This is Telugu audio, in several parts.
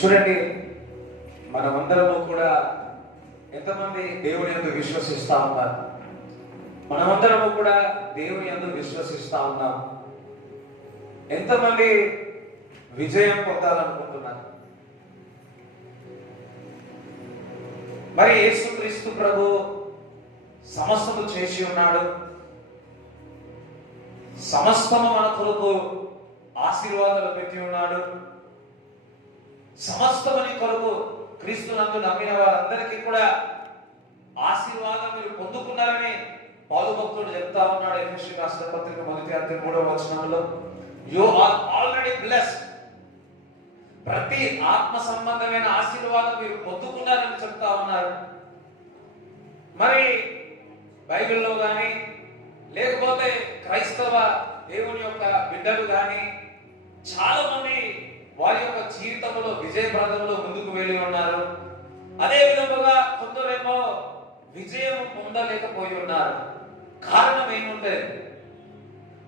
చూడండి, మనమందరము కూడా ఎంతమంది దేవుని యందు విశ్వసిస్తా ఉన్నారు? మనమందరము కూడా దేవుని యందు విశ్వసిస్తా ఉన్నాం. ఎంతమంది విజయం పొందాలనుకుంటున్నారు? మరి యేసుక్రీస్తు ప్రభు సమస్తము చేసి ఉన్నాడు. సమస్తము మన కొరకు ఆశీర్వాదాలు పెట్టి ఉన్నాడు. సమస్తమని కొరకు క్రీస్తునందు నమ్మిన వారందరికీ కూడా ఆశీర్వాదం మీరు పొందుకున్నారని పౌలు భక్తుడు చెప్తా ఉన్నాడు. ఎఫెసీ రాసిన పత్రిక 1:3 యు ఆర్ ఆల్రెడీ బ్లెస్డ్. ప్రతి ఆత్మ సంబంధమైన ఆశీర్వాదం మీరు పొందుకున్నారని చెప్తా ఉన్నారు. మరి బైబిల్లో కానీ లేకపోతే క్రైస్తవ దేవుని యొక్క బిడ్డలు కానీ చాలా మంది వారి యొక్క జీవితంలో విజయప్రదంలో ముందుకు వెళ్ళి ఉన్నారు. అదే విధంగా కొందరేమో విజయం పొందలేకపోయి ఉన్నారు. కారణం ఏముంటుంది?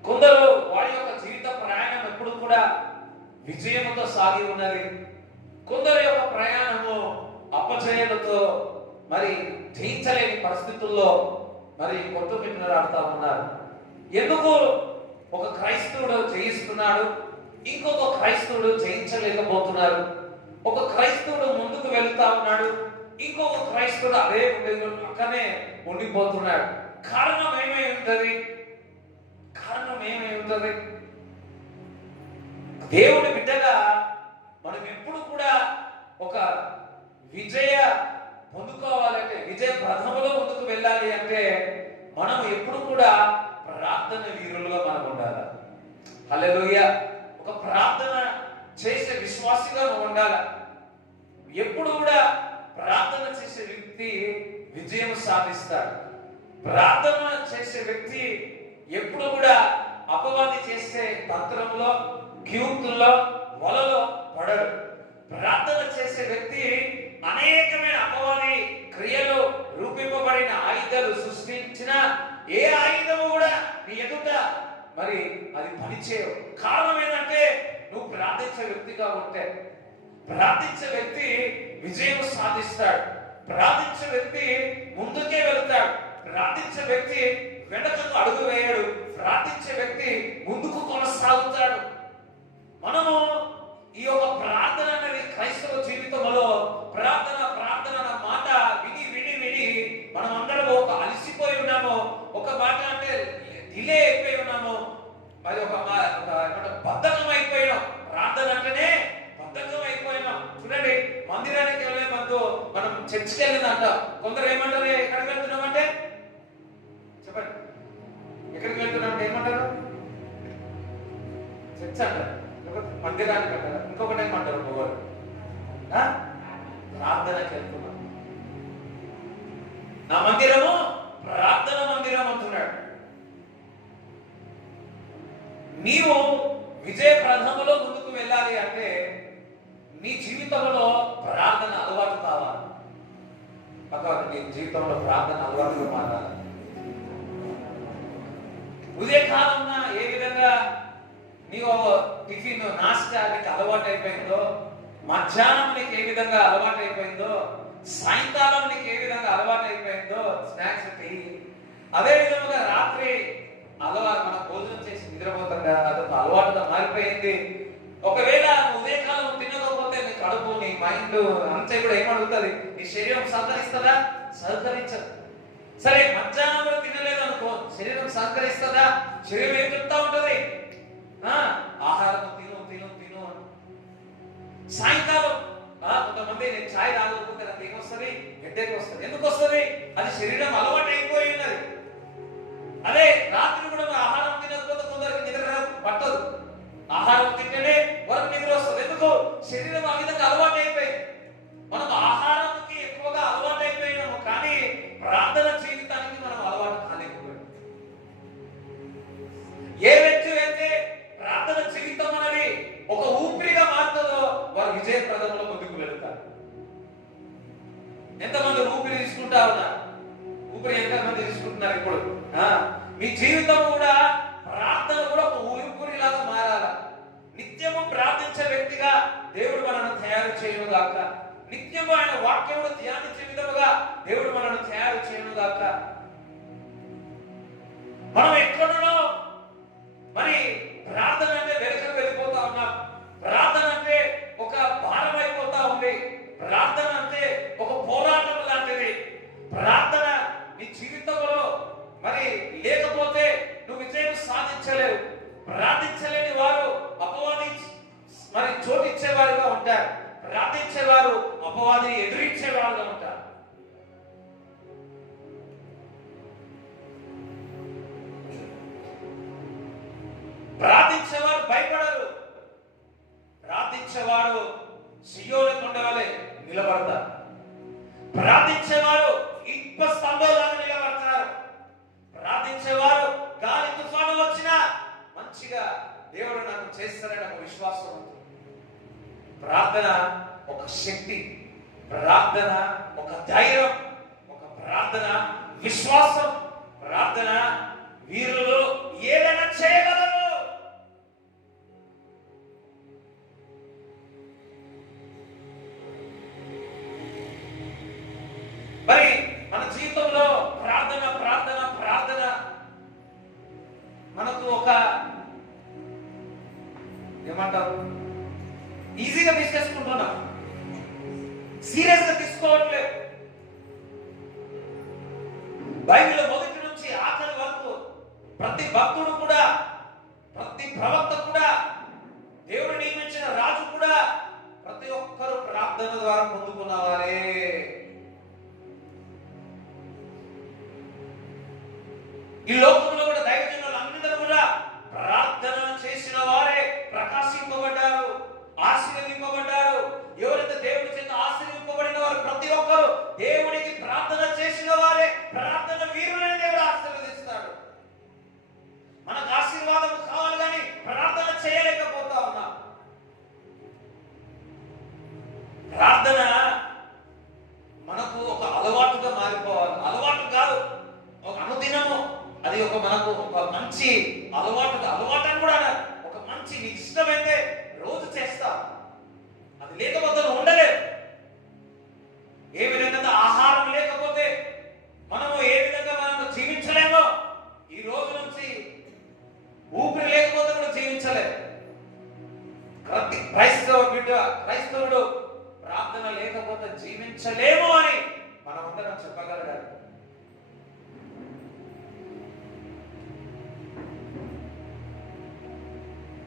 కొందరు వారి యొక్క జీవిత ప్రయాణం ఎప్పుడు కూడా విజయంతో సాగి ఉన్నది. కొందరి యొక్క ప్రయాణము అపజయాలతో మరి జయించలేని పరిస్థితుల్లో మరి కొట్టుమిట్టాడుతూ ఉన్నారు. ఎందుకు ఒక క్రైస్తవుడు జయిస్తున్నాడు, ఇంకొక క్రైస్తవుడు జయించలేకపోతున్నారు? ఒక క్రైస్తవుడు ముందుకు వెళ్తా ఉన్నాడు, ఇంకొక క్రైస్తవుడు అదే అక్కనే ఉండిపోతున్నాడు. కారణం ఏమై ఉంటది? కారణం ఏమై ఉంటది? దేవుని బిడ్డగా మనం ఎప్పుడు కూడా ఒక విజయ పొందుకోవాలంటే, విజయ ప్రథమలో ముందుకు వెళ్ళాలి అంటే మనం ఎప్పుడు కూడా ప్రార్థన వీరులుగా మనం ఉండాలి. హల్లెలూయా. ఒక ప్రార్థన చేసే విశ్వాసిగా ఉండాలి. ఎప్పుడు కూడా ప్రార్థన చేసే వ్యక్తి విజయం సాధిస్తాడు. ప్రార్థన చేసే వ్యక్తి ఎప్పుడు కూడా అపవాది చేసే తంత్రంలో, క్యూతుల్లో, వలలో పడడు. ప్రార్థన చేసే వ్యక్తి అనేకమైన అపవాది క్రియలు రూపింపబడిన ఆయుధాలు సృష్టించిన ఏ ఆయుధము కూడా నీ ఎదుట మరి అది పనిచేయవు. కారణం ఏంటంటే నువ్వు ప్రార్థించే వ్యక్తిగా ఉంటే. ప్రార్థించే వ్యక్తి విజయం సాధిస్తాడు. ప్రార్థించే వ్యక్తి ముందుకే వెళ్తాడు. ప్రార్థించే వ్యక్తి వెనకకు అడుగు వేయడు. ప్రార్థించే వ్యక్తి ముందుకు కొనసాగుతాడు. మనము ఈ యొక్క ప్రార్థన అనేది క్రైస్తవ జీవితంలో ప్రార్థన ప్రార్థన అన్న మాట విని విని విని మనం అందరం ఒక అలసిపోయి ఉన్నాము. ఒక మాట అంటే డిలే అయిపోయి ఉన్నాము. మరి ఒక బద్ధకం అయిపోయినాం. ప్రార్థన అంటేనే బద్ధకం అయిపోయినాం. చూడండి, మందిరానికి వెళ్ళే ముందు మనం చర్చికి వెళ్ళిందంట. కొందరు ఏమంటారు? ఎక్కడికి వెళ్తున్నామంటే చెప్పండి, ఎక్కడికి వెళ్తున్నామంటే ఏమంటారు? చర్చ్ అంటారు, మందిరానికి అంటారు, ఇంకొకటి ఏమంటారు? మొగలు ప్రార్థనకి వెళ్తున్నాం. నా మందిరము ప్రార్థన మందిరం అంటున్నాడు. నీవు విజయ ప్రథమలో ముందుకు వెళ్ళాలి అంటే నీ జీవితంలో ప్రార్థన అలవాటు కావాలి. నీ జీవితంలో ప్రార్థన అలవాటుగా మారాలి. ఉదయకాలంలో ఏ విధంగా నీవు టిఫిన్ నాస్టా నీకు అలవాటు అయిపోయిందో, మధ్యాహ్నం నీకు ఏ విధంగా అలవాటు అయిపోయిందో, సాయంకాలం నీకు ఏ విధంగా అలవాటు అయిపోయిందో స్నాక్స్ టీ, అదే విధంగా రాత్రి అలవాటు మనం భోజనం చేసి నిద్రపోతాం కదా, అదొక అలవాటుగా మారిపోయింది. ఒకవేళ ఉదయకాలం తినకపోతే నీ కడుపు, నీ మైండ్ అంతే కూడా ఏమడుగుతుంది? నీ శరీరం సహకరిస్తుందా? సహకరించదు. సరే, మధ్యాహ్నంలో తినలేదు అనుకో, శరీరం సహకరిస్తుందా? శరీరం ఏం చెప్తా ఉంటది? ఆహారం తిను తిను తిను. సాయంకాలం కొంతమంది నేను ఛాయ్ తాగకపోతే నాకు ఏమొస్తుంది? హెడ్ఏక్ వస్తుంది. ఎందుకు వస్తుంది? అది శరీరం అలవాటు అయిపోయి ఉన్నది. అదే రాత్రి కూడా ఆహారం తినకపోతే కొందరికి నిద్ర పట్టదు. ఆహారం తింటేనే వరకు నిద్ర వస్తుంది. ఎందుకు? శరీరం ఆ విధంగా అలవాటు అయిపోయింది. మనం ఆహారానికి ఎక్కువగా అలవాటు అయిపోయినాము, కానీ ప్రార్థన జీవితానికి మనం అలవాటు కాలేకపోయాం. ఏ వ్యక్తి అయితే ప్రార్థన జీవితం అనేది ఒక ఊపిరిగా మారుతుందో వారు విజయప్రదంలో ముందుకు వెళ్తారు. ఎంతమంది ఊపిరి తీసుకుంటా ఉన్నారు? ఊపిరి ఎంతమంది తీసుకుంటున్నారు ఇప్పుడు? మీ జీవితం కూడా ప్రార్థన కూడా ఒక ఊపిరిలాగా మారాల. నిత్యము ప్రార్థించే వ్యక్తిగా వ్యక్తిగా దేవుడు మనల్ని తయారు చేయను గాక. నిత్యము ఆయన వాక్యమును ధ్యానించే విధముగా దేవుడు మనల్ని తయారు చేయను గాక. మనం ఎక్కడున్నో మరి ప్రార్థన అంటే వెనుకకు వెళ్ళిపోతా ఉన్నాం. ప్రార్థన అంటే ఒక భారం అయిపోతా ఉంది. ప్రార్థన అంటే ఒక పోరాటం లాంటిది. ప్రార్థన నీ జీవితంలో మరి లేకపోతే నువ్వు విజయం సాధించలేవు. ప్రార్థించలేని వారు అపవాది మరి చోటిచ్చేవారుగా ఉంటారు. ప్రార్థించేవారు అపవాదిని ఎదురించేవారుగా ఉంటారు. ప్రార్థించేవారు భయపడరు. ప్రార్థించేవారు సియోను కొండ వలె నిలబడతారు. ప్రార్థించేవారు ఇప్ప స్తంభంలాగా నిలబడతారు. ప్రార్థించేవారు గాలి తుఫాను వచ్చినా మంచిగా దేవుడు నాకు చేస్తారని ఒక విశ్వాసం ఉంటుంది. ప్రార్థన ఒక శక్తి, ప్రార్థన ఒక ధైర్యం, ఒక ప్రార్థన విశ్వాసం. ప్రార్థన వీరులు ఏదైనా చేయగలరు. మరి మన జీవితంలో ప్రార్థన ప్రార్థన ప్రార్థన మనకు ఒక ఏమంటారు ఈజీగా తీసుకేసుకుంటున్నాం, సీరియస్ గా తీసుకోవట్లేదు. బైబిల్ మొదటి నుంచి ఆఖరి వరకు ప్రతి భక్తుడు కూడా, ప్రతి ప్రవక్త కూడా, దేవుడు నియమించిన రాజు కూడా ప్రతి ఒక్కరు ప్రార్థన ద్వారా పొందుకున్న వారే. ఈ లోకంలో కూడా దైవజనులు అందరూ కూడా ప్రార్థన చేసిన వారే ప్రకాశింపబడ్డారు, ఆశీర్వదింపబడ్డారు. ఎవరైతే దేవుడి చేత ఆశీర్వింపబడిన వారు ప్రతి ఒక్కరు దేవునికి ప్రార్థన చేసిన వారే ప్రార్థన వీరులని దేవుడు ఆశీర్వదిస్తాడు. మనకు ఆశీర్వాదం కావాలి కానీ ప్రార్థన చేయలేకపోతా ఉన్నాం. ప్రార్థన మనకు ఒక అలవాటుగా మారిపోవాలి. అలవాటు కాదు, ఒక అనుదినము అది ఒక మనకు ఒక మంచి అలవాటు. అలవాటు అని కూడా ఒక మంచి ఇష్టమైతే రోజు చేస్తా. అది లేకపోతే ఉండలేవు. ఏ విధంగా ఆహారం లేకపోతే మనము ఏ విధంగా మనం జీవించలేమో, ఈ రోజు నుంచి ఊపిరి లేకపోతే కూడా జీవించలేము. క్రైస్తవుడు ప్రార్థన లేకపోతే జీవించలేము అని మనమందరం చెప్పగలగాలి.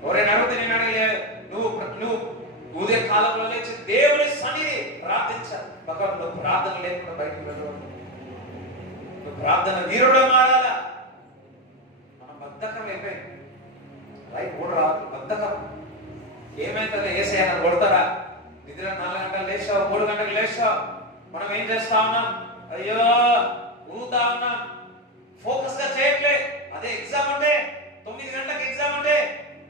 ఎవరైనా అడిగితే నేను అడిగే నువ్వు ఉదయ కాలంలో లేచి దేవుని సన్నిధి ప్రార్థించాలి. నువ్వు ప్రార్థన లేకుండా బయటకు వెళ్ళవద్దు. నువ్వు ప్రార్థన వీరుడు మారాలా. మనం బద్ధకం అయిపోయింది. లైఫ్ కూడా రాదు, బద్ధకం. ఏమైతే ఏసయ్య కొడతారా? నిద్ర 4 గంటలు లేచావు, 3 గంటలకు లేచావు, మనం ఏం చేస్తా ఉన్నాం? అయ్యో ఊతా ఉన్నాం, ఫోకస్ గా చేయట్లే. అదే ఎగ్జామ్ అంటే 9 గంటలకు ఎగ్జామ్ అంటే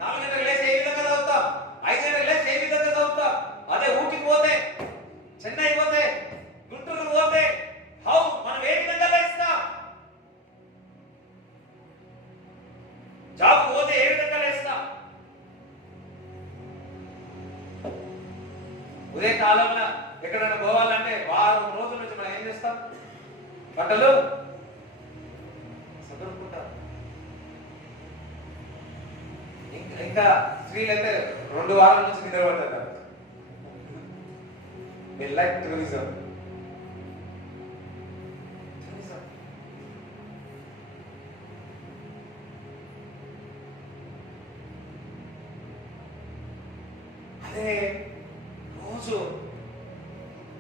4 గంటలకు లేచి ఏ విధంగా చదువుతాం, 5 గంటలకు లేచి ఏ విధంగా చదువుతాం. అదే ఊటికి పోతే, చెన్నై పోతే, గుంటూరు పోతే మనం ఏ విధంగా లేస్తాం? జాబ్ పోతే ఏ విధంగా లేస్తాం? ఉదయ కాలంలో ఎక్కడైనా పోవాలంటే వారం రోజుల నుంచి మనం ఏం చేస్తాం? బట్టలు చదువుకుంటాం. ఇంకా స్త్రీలైతే 2 వారాల నుంచి నిద్రపడతారు. Like tourism. అదే రోజు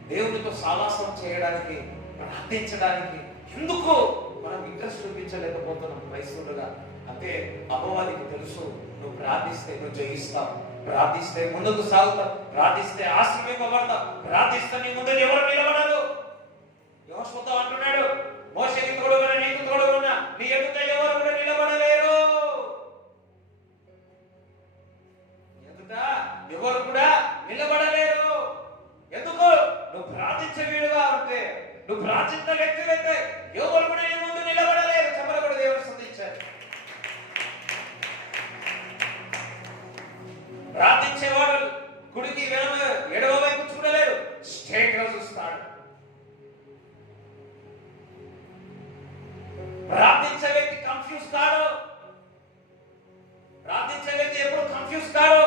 దేవునితో సావాసం చేయడానికి, ప్రార్థించడానికి ఎందుకు మనం ఇంట్రెస్ట్ చూపించలేకపోతున్నాం క్రైస్తవులుగా? అంటే అపవాదికి తెలుసు, నువ్వు ప్రార్థిస్తే నువ్వు జయిస్తావు, ప్రార్థిస్తే ముందుకు సాగుతావు, ప్రార్థిస్తే ఆశీర్వదింపబడతావు, ప్రార్థిస్తే నీ ముందు ఎవరు నిలబడరు. యెహోషువతో అంటున్నాడు, మోషేకి తోడుగా నీకు తోడుగా నీ ఎదుట ఎవరు కూడా నిలబడలేరు. ఎదుట ఎవరు కూడా నిలబడలేరు. ఎందుకు? నువ్వు ప్రార్థించే వీడుగా ఉంటే, నువ్వు ప్రార్థించిన వ్యక్తులైతే ఎవరు కూడా నీ ముందు నిలబడలేరు. చెప్పలు కూడా దేవుడు స్తుతించారు. ప్రార్థించేవాడు కుడికి ఎడమ వైపు చూడలేడు, స్ట్రైట్ గా చూస్తాడు. ప్రార్థించే వ్యక్తి కన్ఫ్యూజ్ కాడు. ప్రార్థించే వ్యక్తి ఎప్పుడు కన్ఫ్యూజ్ కాడు.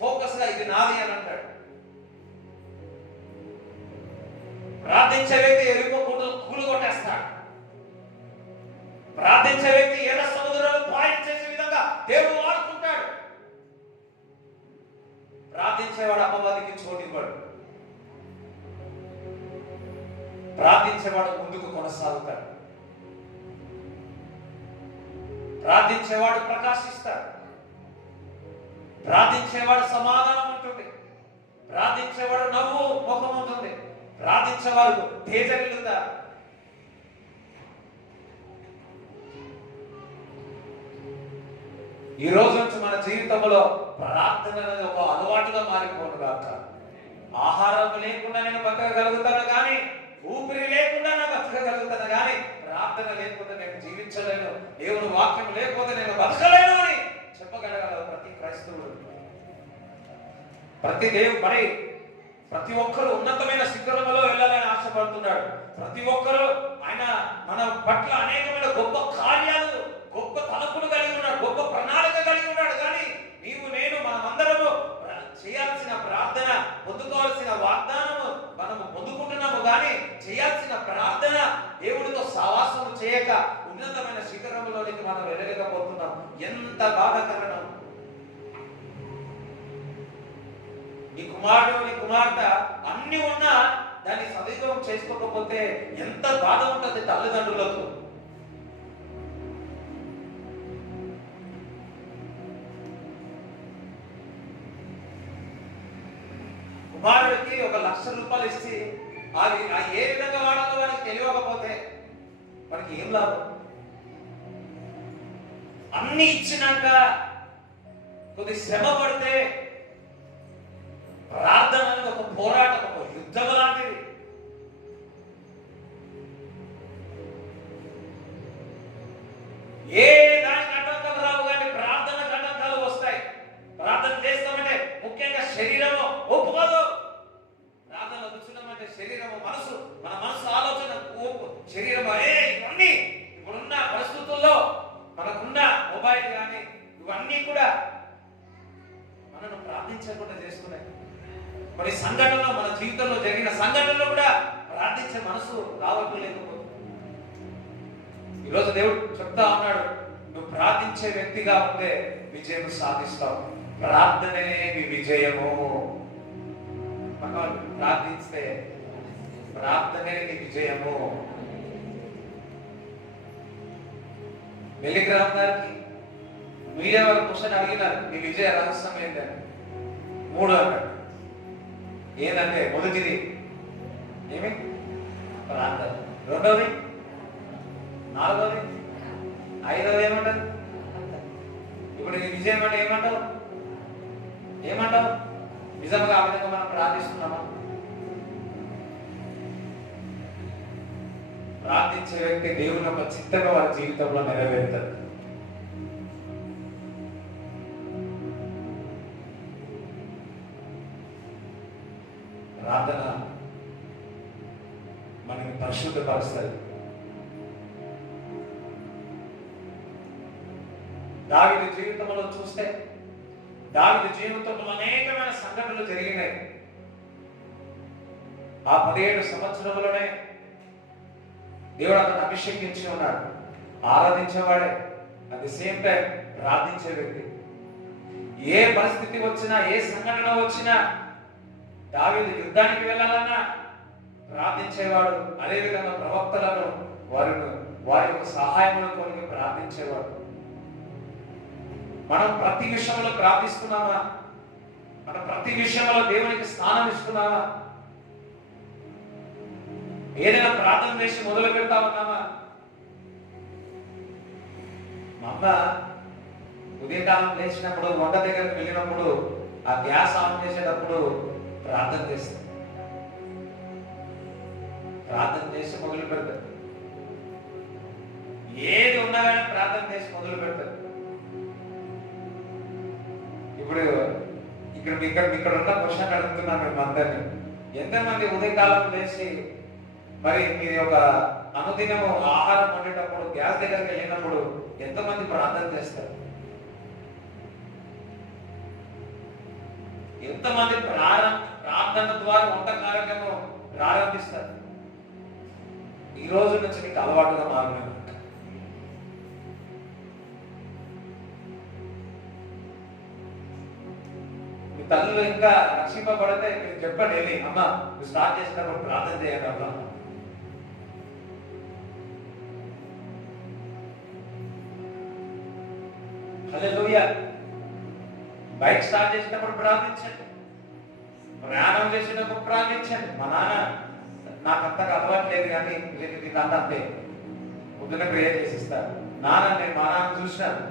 ఫోకస్ గా ఇది నాది అని అంటాడు. ప్రార్థించే వ్యక్తి ఎరుపు కూలు కొట్టేస్తాడు. ప్రార్థించే వ్యక్తి ఎర్ర సముద్రాలు పాయింట్ చేసే విధంగా దేవుడు వాడుకుంటాడు. ప్రార్థించేవాడు అపవాదికి చోటివ్వడు. ప్రార్థించేవాడు ముందుకు కొనసాగుతాడు. ప్రార్థించేవాడు ప్రకాశిస్తాడు. ప్రార్థించేవాడు సమాధానం ఉంటుంది. ప్రార్థించేవాడు నవ్వు ముఖం ఉంటుంది. ప్రార్థించేవాడు తేజరిల్లుతారు. ఈ రోజు నుంచి మన జీవితంలో ప్రార్థన అనేది ఒక అలవాటుగా మారిపోను గాక. ఆహారం లేకుండా నేను బతకగలుగుతాను కానీ, ఊపిరి లేకుండా నేను బతకగలుగుతాను కానీ, ప్రార్థన లేకుండా నేను జీవించలేను, దేవుని వాక్యం లేకపోతే నేను బతకలేను అని చెప్పగలగాలి ప్రతి క్రైస్తవుడు. ప్రతి ఒక్కరు ఉన్నతమైన శిఖరంలో వెళ్ళాలని ఆశపడుతున్నాడు. ప్రతి ఒక్కరు ఆయన మన పట్ల అనేకమైన గొప్ప కార్యాలు, గొప్ప తలపులు కలిగి ఉన్నాడు, గొప్ప ప్రణాళిక కలిగి ఉన్నాడు. కానీ నీవు నేను మనమందరము చేయాల్సిన ప్రార్థన, పొందుకోవాల్సిన వాగ్దానము మనము పొందుకుంటున్నాము కానీ చేయాల్సిన ప్రార్థన దేవుడితో సహవాసము చేయక ఉన్నతమైన శిఖరంలోనికి మనం వెళ్ళలేకపోతున్నాం. ఎంత బాధాకరణం. నీ కుమారుడు నీ కుమార్తె అన్ని ఉన్నా దాన్ని సదుపయోగం చేసుకోకపోతే ఎంత బాధ ఉంటుంది తల్లిదండ్రులకు. కుమారుడికి 1,00,000 రూపాయలు ఇచ్చి అది ఏ విధంగా వాడాలో వాడికి తెలియకపోతే మనకి ఏం లాభం? అన్ని ఇచ్చినాక కొద్ది శ్రమ పడితే ప్రార్థన అనేది ఒక పోరాటం, ఒక యుద్ధం లాంటిది. ఏ దానికి ఆటంకాలు రావు కానీ ప్రార్థనకు ఆటంకాలు వస్తాయి. ప్రార్థన చేస్తామంటే ముఖ్యంగా శరీరము ఒప్పుకోదు. ప్రార్థన కూర్చున్నామంటే శరీరము, మనసు, మన మనసు ఆలోచన, శరీరము ఇవన్నీ ఇప్పుడున్న పరిస్థితుల్లో మనకున్న మొబైల్ కానీ ఇవన్నీ కూడా మనను ప్రార్థించకుండా చేస్తున్నాయి. కొన్ని సంఘటనలో మన జీవితంలో జరిగిన సంఘటనలో కూడా ప్రార్థించే మనసు రావట్లేకపోతుంది. ఈరోజు దేవుడు చెప్తా ఉన్నాడు, నువ్వు ప్రార్థించే వ్యక్తిగా ఉంటే విజయం సాధిస్తావు. ప్రార్థనే నీ విజయము. మనం ప్రార్థిస్తే ప్రార్థనే నీ విజయము. మెల్లిగ్రామ్ గారికి మీడియా వారు క్వశ్చన్ అడిగినారు, నీ విజయ రహస్యం ఏంటని. 3 అన్నాడు. ఏంటంటే మొదటిది ఏమి? ప్రార్థన. రెండవది, 4వది, 5వది ఏమంటారు? ఇప్పుడు నీ విజయం అంటే ఏమంటావు? నిజంగా ఆ విధంగా మనం ప్రార్థిస్తున్నామా? ప్రార్థించే వ్యక్తి దేవుని యొక్క చిత్తగా వారి జీవితంలో నెరవేరుతారు. ప్రార్థన మనకి పరిశుద్ధపరుస్తుంది. దావీదు జీవితంలో చూస్తే దావీదు జీవితంలో అనేకమైన సంఘటనలు జరిగినాయి. ఆ 17 సంవత్సరంలోనే దేవుడు అతను అభిషేకించి ఉన్నాడు. ఆరాధించేవాడే, అట్ ది సేమ్ టైం ప్రార్థించే వ్యక్తి. ఏ పరిస్థితి వచ్చినా, ఏ సంఘటన వచ్చినా దావీదు యుద్ధానికి వెళ్ళాలన్నా ప్రార్థించేవాడు. అదేవిధంగా ప్రవక్తలను వారి యొక్క సహాయమును కొనికి ప్రార్థించేవాడు. మనం ప్రతి విషయంలో ప్రార్థిస్తున్నామా? మనం ప్రతి విషయంలో దేవునికి స్థానం ఇస్తున్నామా? ఏదైనా ప్రార్థన చేసి మొదలు పెడతా ఉన్నామా? మా అమ్మ ఉదయకాలం లేచినప్పుడు వంట దగ్గరికి వెళ్ళినప్పుడు ఆ గ్యాస్ ఆన్ చేసేటప్పుడు ప్రార్థన చేస్తాం. ప్రార్థన చేసి మొదలు పెడతారు. ఏది ఉన్నా కానీ ప్రార్థన చేసి మొదలు పెడతారు. ఇప్పుడు ఇక్కడ ఇక్కడ ఉన్న క్వశ్చన్ అడుగుతున్నాను మేము అందరినీ. ఎంతమంది ఉదయకాలం లేచి మరి మీరు ఒక అనుదినము ఆహారం వండేటప్పుడు గ్యాస్ దగ్గరికి వెళ్ళినప్పుడు ఎంతమంది ప్రార్థన చేస్తారు? ఎంతమంది ప్రార్థన ద్వారా వంట కార్యక్రమం ప్రారంభిస్తారు? ఈ రోజు నుంచి నీకు అలవాటుగా మారుతుంది. మీ తల్లులు ఇంకా రక్షింపబడితే మీరు చెప్పండి, వెళ్ళి అమ్మ నువ్వు స్టార్ట్ చేసినప్పుడు ప్రార్థన చేయండి అమ్మ. హల్లెలూయా. బైక్ స్టార్ట్ చేసినప్పుడు ప్రార్థించండి, ప్రయాణం చేసినప్పుడు ప్రార్థించండి. మా నాన్న నాకు అంతగా అలవాటు లేదు కానీ అంత అంతే, పొద్దున ప్రేయర్ చేసిస్తారు. మా నాన్న చూసినాను,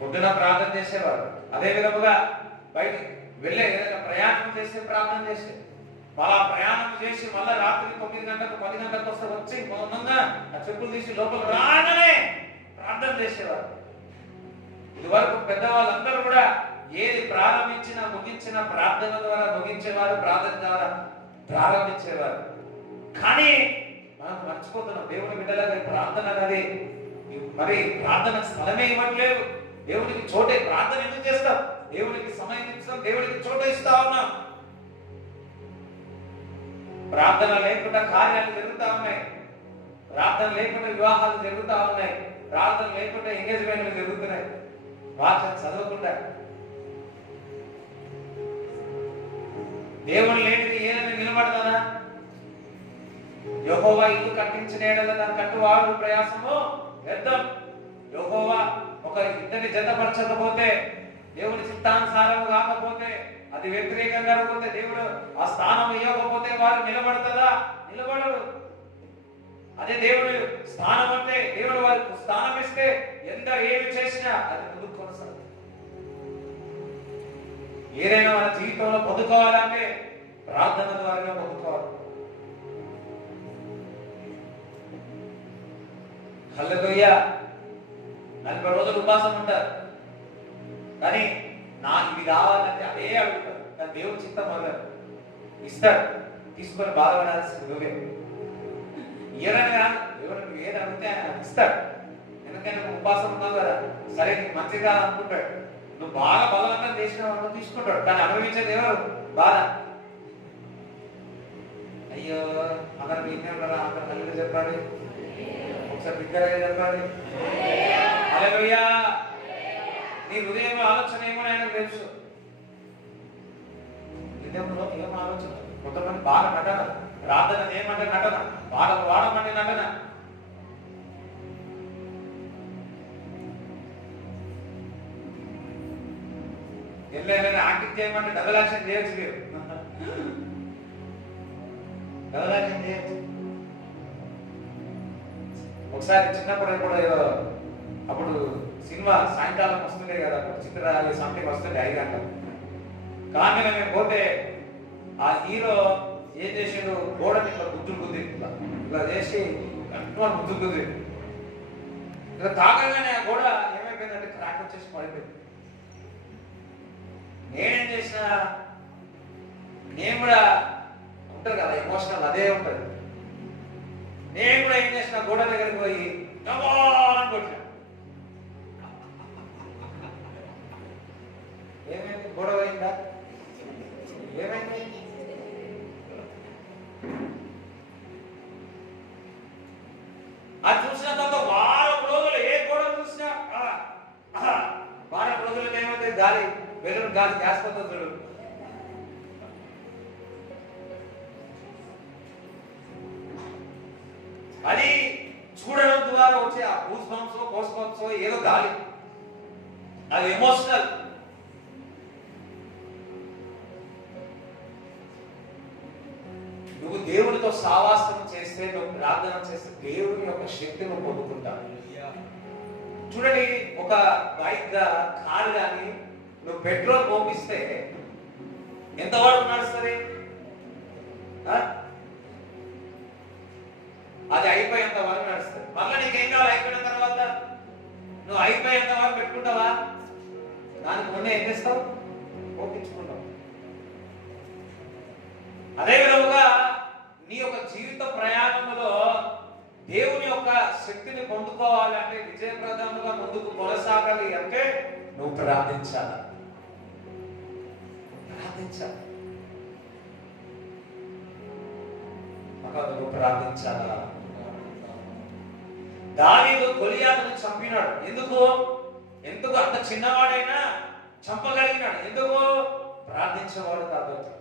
పొద్దున ప్రార్థన చేసేవారు. అదే విధముగా బయట వెళ్ళే ఏదైనా ప్రయాణం చేస్తే ప్రార్థన చేసే, అలా ప్రయాణం చేసి మళ్ళీ రాత్రి 9 గంటలకు 10 గంటలకు వస్తే వచ్చి మౌనంగా ఆ చెప్పులు తీసి లోపల రాగానే ప్రార్థన చేసేవారు. ఇదివరకు పెద్దవాళ్ళందరూ కూడా ఏది ప్రారంభించినా ముగించిన ప్రార్థన ద్వారా ముగించేవారు, ప్రార్థన ద్వారా ప్రారంభించేవారు. కానీ మనం మర్చిపోతున్నాం, దేవుని బిడ్డలాగా ప్రార్థన అనేది మరి ప్రార్థన స్థలమే ఇవ్వట్లేదు. దేవునికి చోటే ప్రార్థన ఎందుకు చేస్తాం? దేవునికి సమయం ఇస్తాం, దేవునికి చోట ఇస్తా ఉన్నాం. ప్రార్థన లేకుండా కార్యాలు జరుగుతా ఉన్నాయి, ప్రార్థన లేకుండా వివాహాలు జరుగుతా ఉన్నాయి, ప్రార్థన లేకుండా ఎంగేజ్మెంట్లు జరుగుతున్నాయి. వాక్యం చదవకుండా దేవుని లేనిది ఏదైనా నిలబడతానా? యెహోవా ఇల్లు కట్టించిన ఎడల దాని కట్టువాడు ప్రయాసము వ్యర్థం. యెహోవా ఒక ఇద్దరిని జతపరచకపోతే, దేవుని చిత్తానుసారం కాకపోతే, అది వ్యతిరేకంగా పోతే, దేవుడు ఆ స్థానం ఇవ్వకపోతే వారు నిలబడతారా? నిలబడరు. అదే దేవుడు స్థానం అంటే, దేవుడు వారికి స్థానం ఇస్తే ఎంత ఏమి చేసినా అది ముందుకు కొనసాగుతుంది. ఏదైనా మన జీవితంలో పొందుకోవాలంటే ప్రార్థన ద్వారా పొందుకోవాలి. హల్లెలూయా. 40 రోజులు ఉపాసం ఉంటారు, కానీ నాకు ఇది కావాలంటే అదే అడుగుతారు. కానీ దేవుడు చిత్తం అడగారు, ఇస్తాడు. తీసుకొని బాధపడాల్సింది నువ్వే. ఏదైనా కాదు, దేవుడు నువ్వు ఏది అడిగితే ఆయన ఇస్తాడు. ఎందుకంటే నువ్వు ఉపాసం ఉన్నావు కదా, సరే నీకు మంచిది కాదు అనుకుంటాడు. నువ్వు బాగా బలవంతం చేసిన తీసుకుంటాడు, కానీ అనుభవించేది ఎవరు? బాధ. అయ్యో అందరు విన్నారా? అందరు తల్లిగా చెప్పాలి, ఒకసారి బిగ్గరగా చెప్పాలి. హల్లెలూయా. నీ హృదయం ఆలోచన ఏమో ఆయనకు తెలుసు. హృదయంలో ఏం ఆలోచన? కొంతమంది బాగా నటన, ప్రార్థన ఏమంటే నటన, వాడమంటే నటన. ఏదైనా యాక్టింగ్ చేయమంటే డబుల్ యాక్షన్ చేయొచ్చు, మీరు డబుల్ యాక్షన్ చేయొచ్చు. ఒకసారి చిన్నప్పుడు ఎప్పుడు అప్పుడు సినిమా సాయంకాలం వస్తుండే కదా, అప్పుడు చిత్రాలు సంథింగ్ వస్తుండే 5 గంటలు. కానీ మేము పోతే ఆ హీరో ఏం చేసాడు, గోడని ఇట్లా గుద్ది ఇలా చేసి గుద్ది ఇలా తాగగానే ఆ గోడ ఏమైపోయిందంటే క్రాక్ వచ్చేసి పడిపోయింది. నేనేం చేసిన, నేను కూడా ఉంటుంది కదా ఎమోషనల్, అదే ఉంటుంది. నేను కూడా ఏం చేసిన, గోడ దగ్గరికి పోయి కొట్టినా. ఏమైంది? గొడవ అయిందా? ఏమైంది? అది చూసిన తర్వాత వారం రోజులు ఏ గోడ చూసినా వారం రోజులకి ఏమైతే గాలి వెలుగు గాలి గ్యాస్పోతుంది. అది చూడడం ద్వారా వచ్చే ఆ కోస్బంప్స్ ఏదో గాలి, అది ఎమోషనల్. నువ్వు దేవునితో సావాసం చేస్తే, నువ్వు ప్రార్థన చేస్తే దేవుని యొక్క శక్తిని పొందుకుంటావు. చూడండి, ఒక బైక్ కారు కానీ నువ్వు పెట్రోల్ పోపిస్తే ఎంతవరకు నడుస్తుంది? అది అయిపోయేంత వరకు నడుస్తుంది. మళ్ళీ నీకేం కావాలి? అయిపోయిన తర్వాత నువ్వు అయిపోయేంత వరకు పెట్టుకుంటావా? దానికి ముందే ఏం చేస్తావు? పోపించుకుంటావు. అదే విధముగా నీ యొక్క జీవిత ప్రయాణంలో దేవుని యొక్క శక్తిని పొందుకోవాలి అంటే, విజయప్రదముగా ముందుకు కొనసాగాలి అంటే నువ్వు ప్రార్థించాలి. నువ్వు ప్రార్థించాలా? దావీదు గొలియాతును చంపినాడు. ఎందుకు అంత చిన్నవాడైనా చంపగలిగినాడు? ఎందుకు? ప్రార్థించేవాడు కాబట్టి.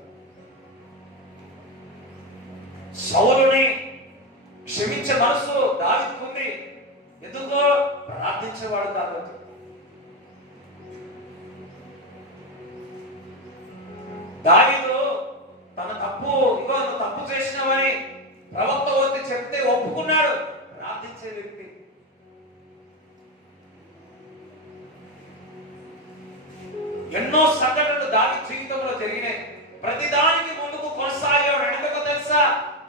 సౌలుని క్షమించే మనసు దావీదుకుంది. ఎందుకు? ప్రార్థించేవాడు కాబట్టి. దావీదు తన తప్పు, నువ్వు తప్పు చేసినావని ప్రవక్త వచ్చి చెప్తే ఒప్పుకున్నాడు. ప్రార్థించే వ్యక్తి. ఎన్నో సంఘటనలు దావీదు జీవితంలో జరిగినాయి. ప్రతిదానికి ముందుకు కొనసాగాడు. ఎందుకో తెలుసా?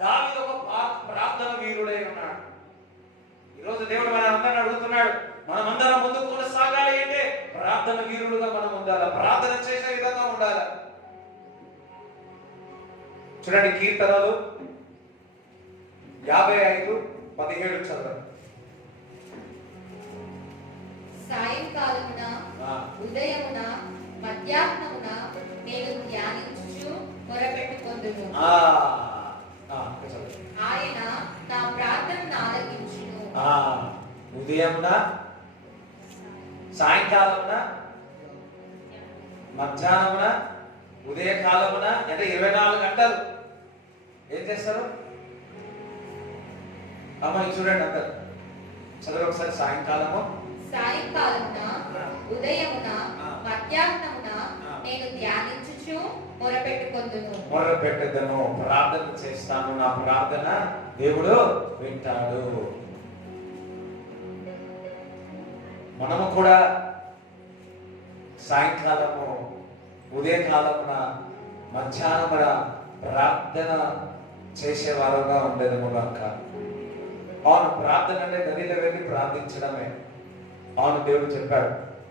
దావీదు ఒక ప్రార్థన వీరుడై ఉన్నాడు. ఈరోజు దేవుడు మన అందరిని అడుగుతున్నాడు, మనమందరం ముందుకు కొనసాగాలి అంటే ప్రార్థన వీరుడుగా మనం ఉండాలి. ప్రార్థన చేసే విధంగా ఉండాలి. చూడండి, కీర్తనలు 55:17 చదవండి. సాయంకాలమున ఉదయమున మధ్యాహ్నమున నేను ధ్యానించుచు మొరపెట్టుకొందును. ఆయన నా ప్రార్థనను ఆలకించును. ఉదయమున, సాయంకాలమున, మధ్యాహ్నమున, ఉదయకాలమున, అంటే 24 గంటలు ఏం చేస్తారు? అమ్మాయి చూడండి, అందరు చదువు ఒకసారి. సాయంకాలమున ఉదయమున మధ్యాహ్నమున నేను ధ్యానించుచు మొరపెట్టుకొందును. ప్రార్థన చేస్తాను, నా ప్రార్థన దేవుడు వింటాడు. మనము కూడా సాయంకాలము, ఉదయకాలమున, మధ్యాహ్నమున ప్రార్థన చేసేవారుగా ఉండేదము గాక. అవును, ప్రార్థన అంటే గదిలో వెళ్ళి ప్రార్థించడమే. అవును, దేవుడు చెప్పాడు.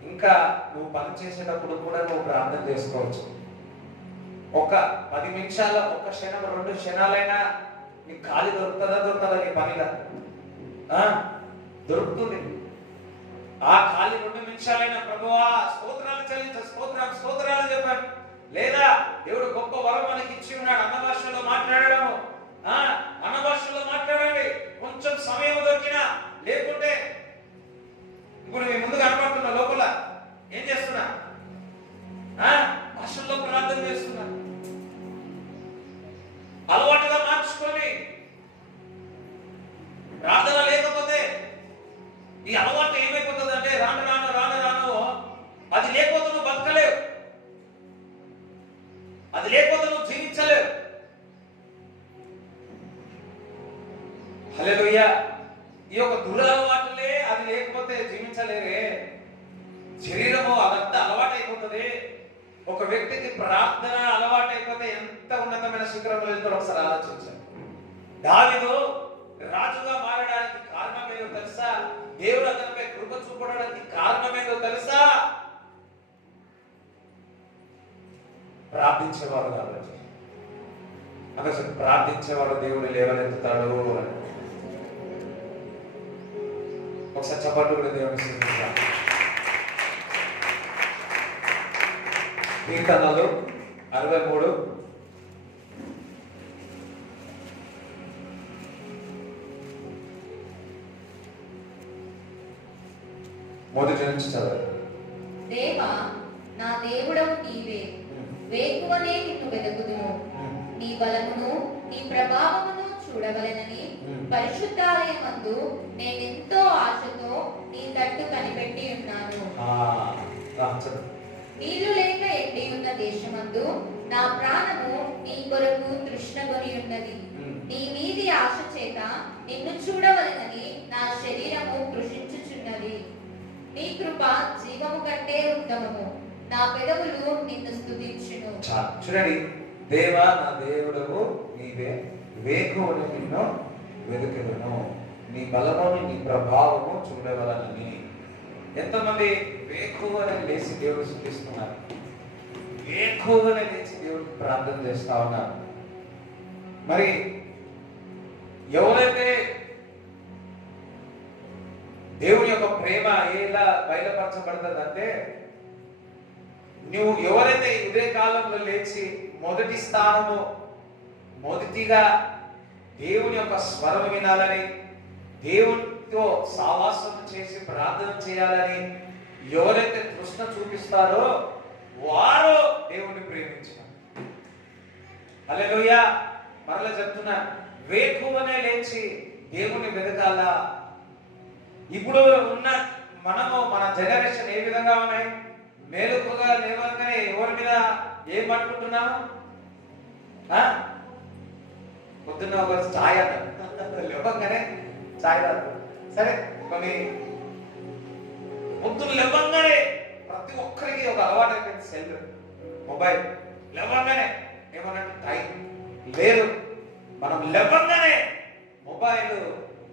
ఇంకా నువ్వు పని చేసేటప్పుడు కూడా నువ్వు ప్రార్థన చేసుకోవచ్చు. ఒక 10 నిమిషాల, 1 క్షణం, 2 క్షణాలైనా నీకు ఖాళీ దొరుకుతుందా? నీ పనిలో దొరుకుతుంది. ఆ ఖాళీ 2 నిమిషాలైనా ప్రభువా స్తోత్రాలు స్తోత్రాలు చెప్పాను. లేదా దేవుడు గొప్ప వరం మనకి ఇచ్చి ఉన్నాడు, అన్న భాషలో మాట్లాడడం. అన్న భాషలో మాట్లాడండి. కొంచెం సమయం దొరికినా, లేకుంటే ఇప్పుడు మీ ముందు కనపడుతున్నా, లోపల ఏం చేస్తున్నా? భాషల్లో ప్రార్థన చేస్తున్నా. అలవాటుగా మార్చుకొని ప్రార్థన లేకపోతే ఈ అలవాటు ఏమైపోతుంది అంటే రాను అది లేకపోతే నువ్వు బతకలేవు, అది లేకపోతే నువ్వు జీవించలేవు. హల్లెలూయా. ఈ యొక్క దురలవాటులే అది లేకపోతే జీవించలేవే. శరీరము అదంతా అలవాటు అయిపోతుంది. ఒక వ్యక్తికి ప్రార్థన అలవాటు అయిపోతే ఎంత ఉన్నతమైన శిఖరంలో వెళ్తాడో ఒకసారి ఆలోచించండి. దావీదు రాజుగా మారడానికి కారణమేదో తెలుసా? దేవుడు అతనిపై కృప చూపడానికి కారణమేదో తెలుసా? ప్రార్థించేవాడు కాబట్టి. అసలు ప్రార్థించేవాడు దేవుడు లేవనెత్తుతాడు అని ఒకసారి చప్పట్లు కూడా దేవుని స్తుతిద్దాం. కీర్తనలు 63 మొదటి నుంచి చదవండి. దేవా, నా దేవుడవు నీవే, వేకువనే నిన్ను వెతుకుదును. నీ బలమును నీ ప్రభావమును చూడవలెనని పరిశుద్ధాలయమందు నేనెంతో ఆశతో నీ తట్టు కనిపెట్టి ఉన్నాను. నీళ్లు లేక ఎండి ఉన్న దేశమందు నా ప్రాణము నీ కొరకు తృష్ణగొని ఉన్నది. నీ మీది ఆశ చేత నిన్ను చూడవలెనని నా శరీరము కృషించుచున్నది. నీ కృప జీవము కంటే ఉత్తమము, నా పెదవులు నిన్ను స్తుతించును. చూడండి, దేవా నా దేవుడవు నీవే, వేకువని నిన్ను వెతుకుదును. నీ బలముని నీ ప్రభావము చూడవలనని. ఎంతమంది వేకువని లేచి దేవుడు స్తుతిస్తున్నారు, వేకువని లేచి దేవుడికి ప్రార్థన చేస్తా ఉన్నారు. మరి ఎవరైతే దేవుని యొక్క ప్రేమ ఎలా బయలుపరచబడుతుందంటే, నువ్వు ఎవరైతే ఇదే కాలంలో లేచి మొదటి స్థానము మొదటిగా దేవుని యొక్క స్వరం వినాలని, దేవునితో సావాసం చేసి ప్రార్థన చేయాలని ఎవరైతే తృష్ణ చూపిస్తారో వారు దేవుని ప్రేమించారు. హల్లెలూయా. మరలా చెప్తున్నా, వేకువనే లేచి దేవుని వెతకాల. ఇప్పుడు ఉన్న మన జనరేషన్ ఏ విధంగా ఉన్నాయి? మేలుకుగా లేవగానే ఎవరి మీద ఏం పట్టుకుంటున్నాము? పొద్దున్న ఒక ఛాయ్ అంటారు, లేవగానే ఛాయ్ తాగుతారు. సరే, కొన్ని పొద్దున్న లేవగానే ప్రతి ఒక్కరికి ఒక అలవాటు అయిపోయింది, సెల్, మొబైల్. లేవగానే ఏమన్నట్టు టైం లేదు. మనం లేవగానే మొబైల్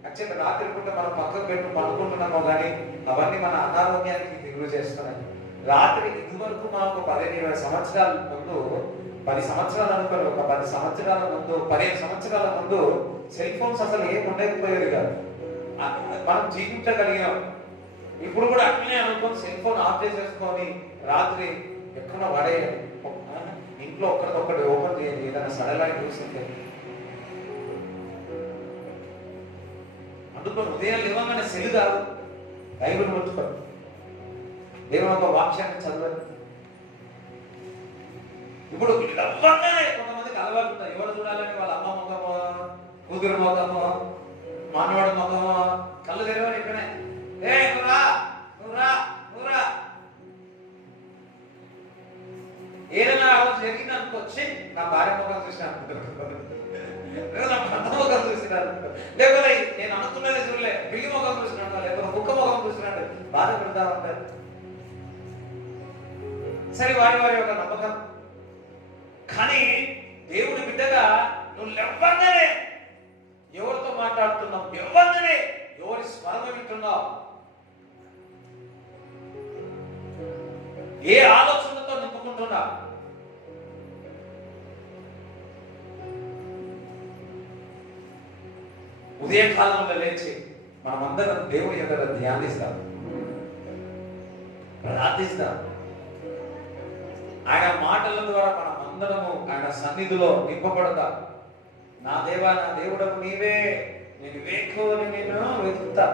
యాక్చువల్గా రాత్రి పూట మనం పక్కకు పెట్టు పడుకుంటున్నామో కానీ అవన్నీ మన అనారోగ్యానికి దిగులు చేస్తున్నాయి. రాత్రి ఇదివరకు మనకు 15-20 సంవత్సరాల ముందు, 10 సంవత్సరాలు అనుకోరు, ఒక 10 సంవత్సరాల ముందు, 15 సంవత్సరాల ముందు సెల్ ఫోన్స్ అసలు ఏం ఉండకపోయేది కాదు, మనం జీవించగలిగాం. ఇప్పుడు కూడా అట్లనే అనుకోని సెల్ ఫోన్ ఆఫ్ చేసేసుకొని రాత్రి ఎక్కడ పడేయాలి, ఇంట్లో ఒక్కడికొక్కటి ఓపెన్ చేయాలి, ఏదైనా సడన్గా చూస్తుంటే. అందుకని ఉదయం లేవగానే సెల్ కాదు, బైబిల్ ముట్టుకోండి, దేవుని ఒక వాక్యాన్ని చదవండి. ఇప్పుడు లవ్వంగానే కొంతమందికి అలవాటు ఉంటుంది, ఎవరు చూడాలని వాళ్ళ అమ్మ ముఖమో, కూతురు ముఖమో, మానవాడి ముఖమో, కళ్ళు తెరవని ఇక్కడనే, ఏ నువ్వురా నువ్వురా నువ్వురా. ఏదైనా జరిగింది అనుకోవచ్చి, నా భార్య ముఖం చూసిన నా భర్త ముఖం చూసినారు, లేకపోతే నేను అనుకున్నది చూడలే పిల్లి ముఖం చూసినాడు, లేకపోతే కుక్క ముఖం చూసినాడు, బాధపడతా ఉంటారు. సరే, వారి వారి యొక్క నమ్మకం. కానీ దేవుని బిడ్డగా నువ్వు లేవగానే ఎవరితో మాట్లాడుతున్నావు, లేవగానే ఎవరి స్వరం వింటున్నావు, ఏ ఆలోచనతో నింపుకుంటున్నావు? ఉదయకాలంలో లేచి మనమందరం దేవుని ఎదుట ధ్యానిస్తాం, ప్రార్థిస్తాం. ఆయన మాటల ద్వారా మనం అందరము ఆయన సన్నిధిలో నింపబడతాం. నా దేవా, నా దేవుడకు నీవే, నేను వేకువని నేను వెతుకుతా.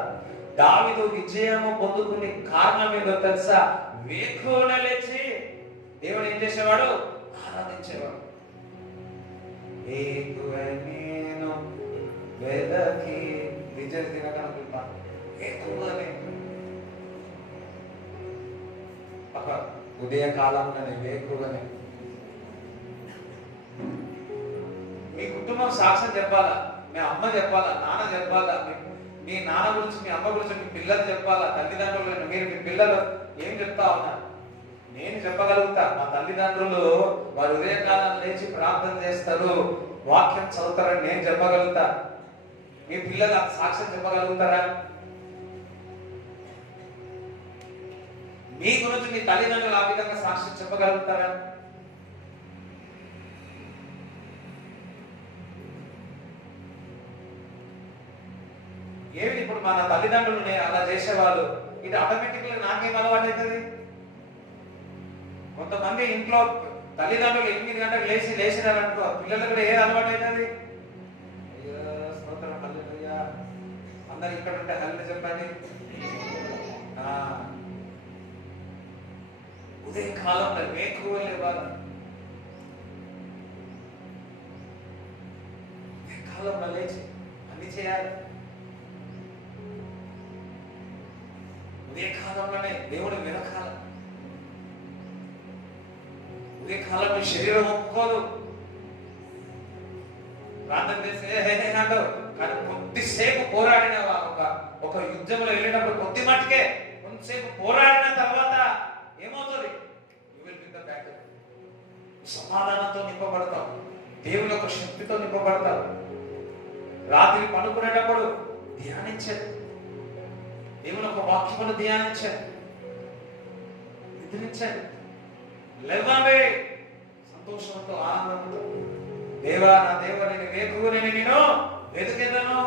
దావీదు విజయము పొందుకునే కారణం ఏదో తెలుసా? వేకువన లేచి దేవుడు ఏం చేసేవాడు? ఆరాధించేవాడు. నేను వెదకి విజయ దినకనుకుంటా వేకువనే ఒక ఉదయకాలంలోనే వేకువనే. మీ కుటుంబం సాక్ష్యం చెప్పాలా, మీ అమ్మ చెప్పాలా, నాన్న చెప్పాలా, మీ నాన్న గురించి, మీ అమ్మ గురించి మీ పిల్లలు చెప్పాలా, తల్లిదండ్రులు. మీరు మీ పిల్లలు ఏం చెప్తా ఉన్నారు? నేను చెప్పగలుగుతా. మా తల్లిదండ్రులు వారు ఉదయకాలం లేచి ప్రార్థన చేస్తారు, వాక్యం చదువుతారని నేను చెప్పగలుగుతా. మీ పిల్లలు సాక్ష్యం చెప్పగలుగుతారా? మీ గురించి మీ తల్లిదండ్రులు ఆ విధంగా సాక్ష్యం చెప్పగలుగుతారా? ఏమి ఇప్పుడు మన తల్లిదండ్రులు అలా చేసేవాళ్ళు, ఇది ఆటోమేటిక్గా నాకేం అలవాటు అవుతుంది? కొంతమంది ఇంట్లో తల్లిదండ్రులు 8 గంటలకు లేచినారనుకో, పిల్లలకు కూడా ఏది అలవాటు అవుతుంది? స్తోత్రం, హల్లెలూయా. అందరు ఇక్కడ ఉంటే హల్లెలూయా చెప్పండి. ఉదయకాలంలో వేకువ లేవాలి, ఉదయకాలంలో లేచి అన్ని చేయాలి. ఉదయకాలంలోనే దేవుని వెనకాల. ఉదయకాలంలో శరీరం ఒప్పుకోదు, ప్రార్థన చేస్తే అంటావు. కానీ కొద్దిసేపు పోరాడిన ఒక యుద్ధంలో వెళ్ళినప్పుడు కొద్ది మట్టుకే కొంతసేపు పోరాడిన తర్వాత ఏమవుతుంది? సమాధానంతో నింపబడతావు, దేవుని యొక్క శక్తితో నింపబడతావు. రాత్రి పడుకునేటప్పుడు ధ్యానించదు, దేవుని ఒక వాక్యమును ధ్యానించండి, నిద్రించండి. లేవవే సంతోషంతో, ఆనందంతో దేవా నా దేవా నేను వేకువని నేను వెతికెదను.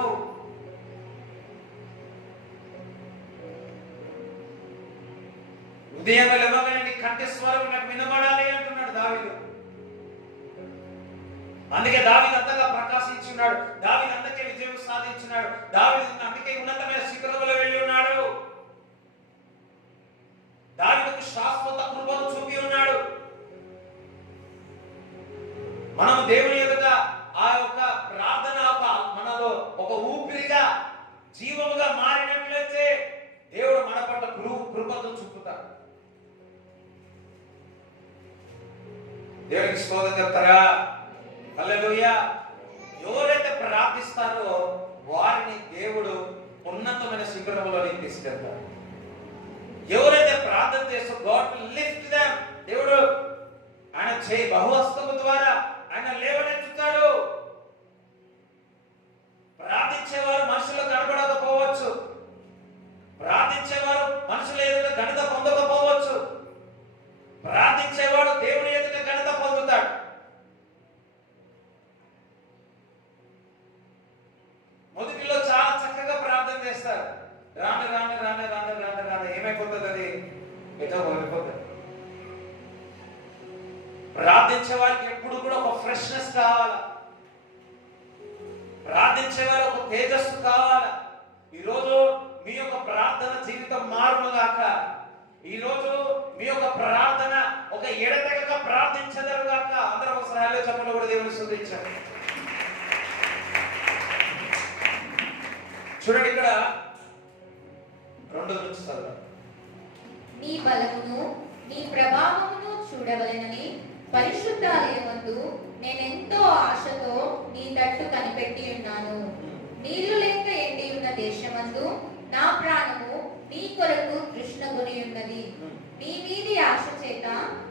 ఉదయం లేవగానే నీ కంఠ స్వరం నాకు వినబడాలి అంటున్నాడు దావీదు. అందుకే దావీదు అంతగా ప్రకాశించున్నాడు, దావీదు అందుకే విజయం సాధించున్నాడు, దావీదు అందుకే ఉన్నతమైన శిఖరములో వెళ్ళి ఉన్నాడు, దావీదుకు శాశ్వత కృపను చూపి ఉన్నాడు. మనం దేవుని ఎదుట ఆ యొక్క ప్రార్థన మనలో ఒక ఊపిరిగా జీవముగా మారినట్లయితే దేవుడు మన పట్ల కృపతో చూపుతాడు. దేవునికి స్తోత్రం చెప్తారా? హల్లెలూయా. ఎవరైతే ప్రార్థిస్తారో వారిని దేవుడు ఉన్నతమైన శిఖరములోకి తీసుకెళ్తారు. ఎవరైతే ప్రార్థన చేస్తారో గాడ్ విల్ లిఫ్ట్ దెం. దేవుడు ఆయన చేయి బహుహస్తము ద్వారా ఆయన లేవనెత్తుతాడు. ప్రార్థించేవారు మనుషులు కనబడకపోవచ్చు, ప్రార్థించేవారు మనుషుల ఎదుట ఘనత పొందకపోవచ్చు, ప్రార్థించేవాడు దేవుని ఎదుట ఘనత పొందుతాడు. మొదటిలో చాలా చక్కగా ప్రార్థన చేస్తారు, రాను రాను రాను రాను రాను రాను ఏమైపోతుంది, అది ఎటో వెళ్ళిపోతుంది. ప్రార్థించే వారికి ఎప్పుడు కూడా ఒక ఫ్రెష్నెస్ కావాలా, ప్రార్థించే వారు ఒక తేజస్సు కావాలా. ఈరోజు మీ యొక్క ప్రార్థన జీవితం మారునుగాక. ఈరోజు మీ యొక్క ప్రార్థన ఒక ఎడతెగక ప్రార్థించదరుగాక. అందరూ ఒకసారి చెప్పలు కూడా దేవుని స్తుతించండి. చూడండి ఇక్కడ 2 నుంచి చదవండి. నీ బలమును నీ ప్రభావమును చూడవలెనని పరిశుద్ధాలయమందు నేనెంతో ఆశతో నీ తట్టు కనిపెట్టి ఉన్నాను. నీళ్లు లేక ఎండి ఉన్న దేశమందు నా ప్రాణము నీ కొరకు తృష్ణగొని ఉన్నది. నీ మీది ఆశ చేత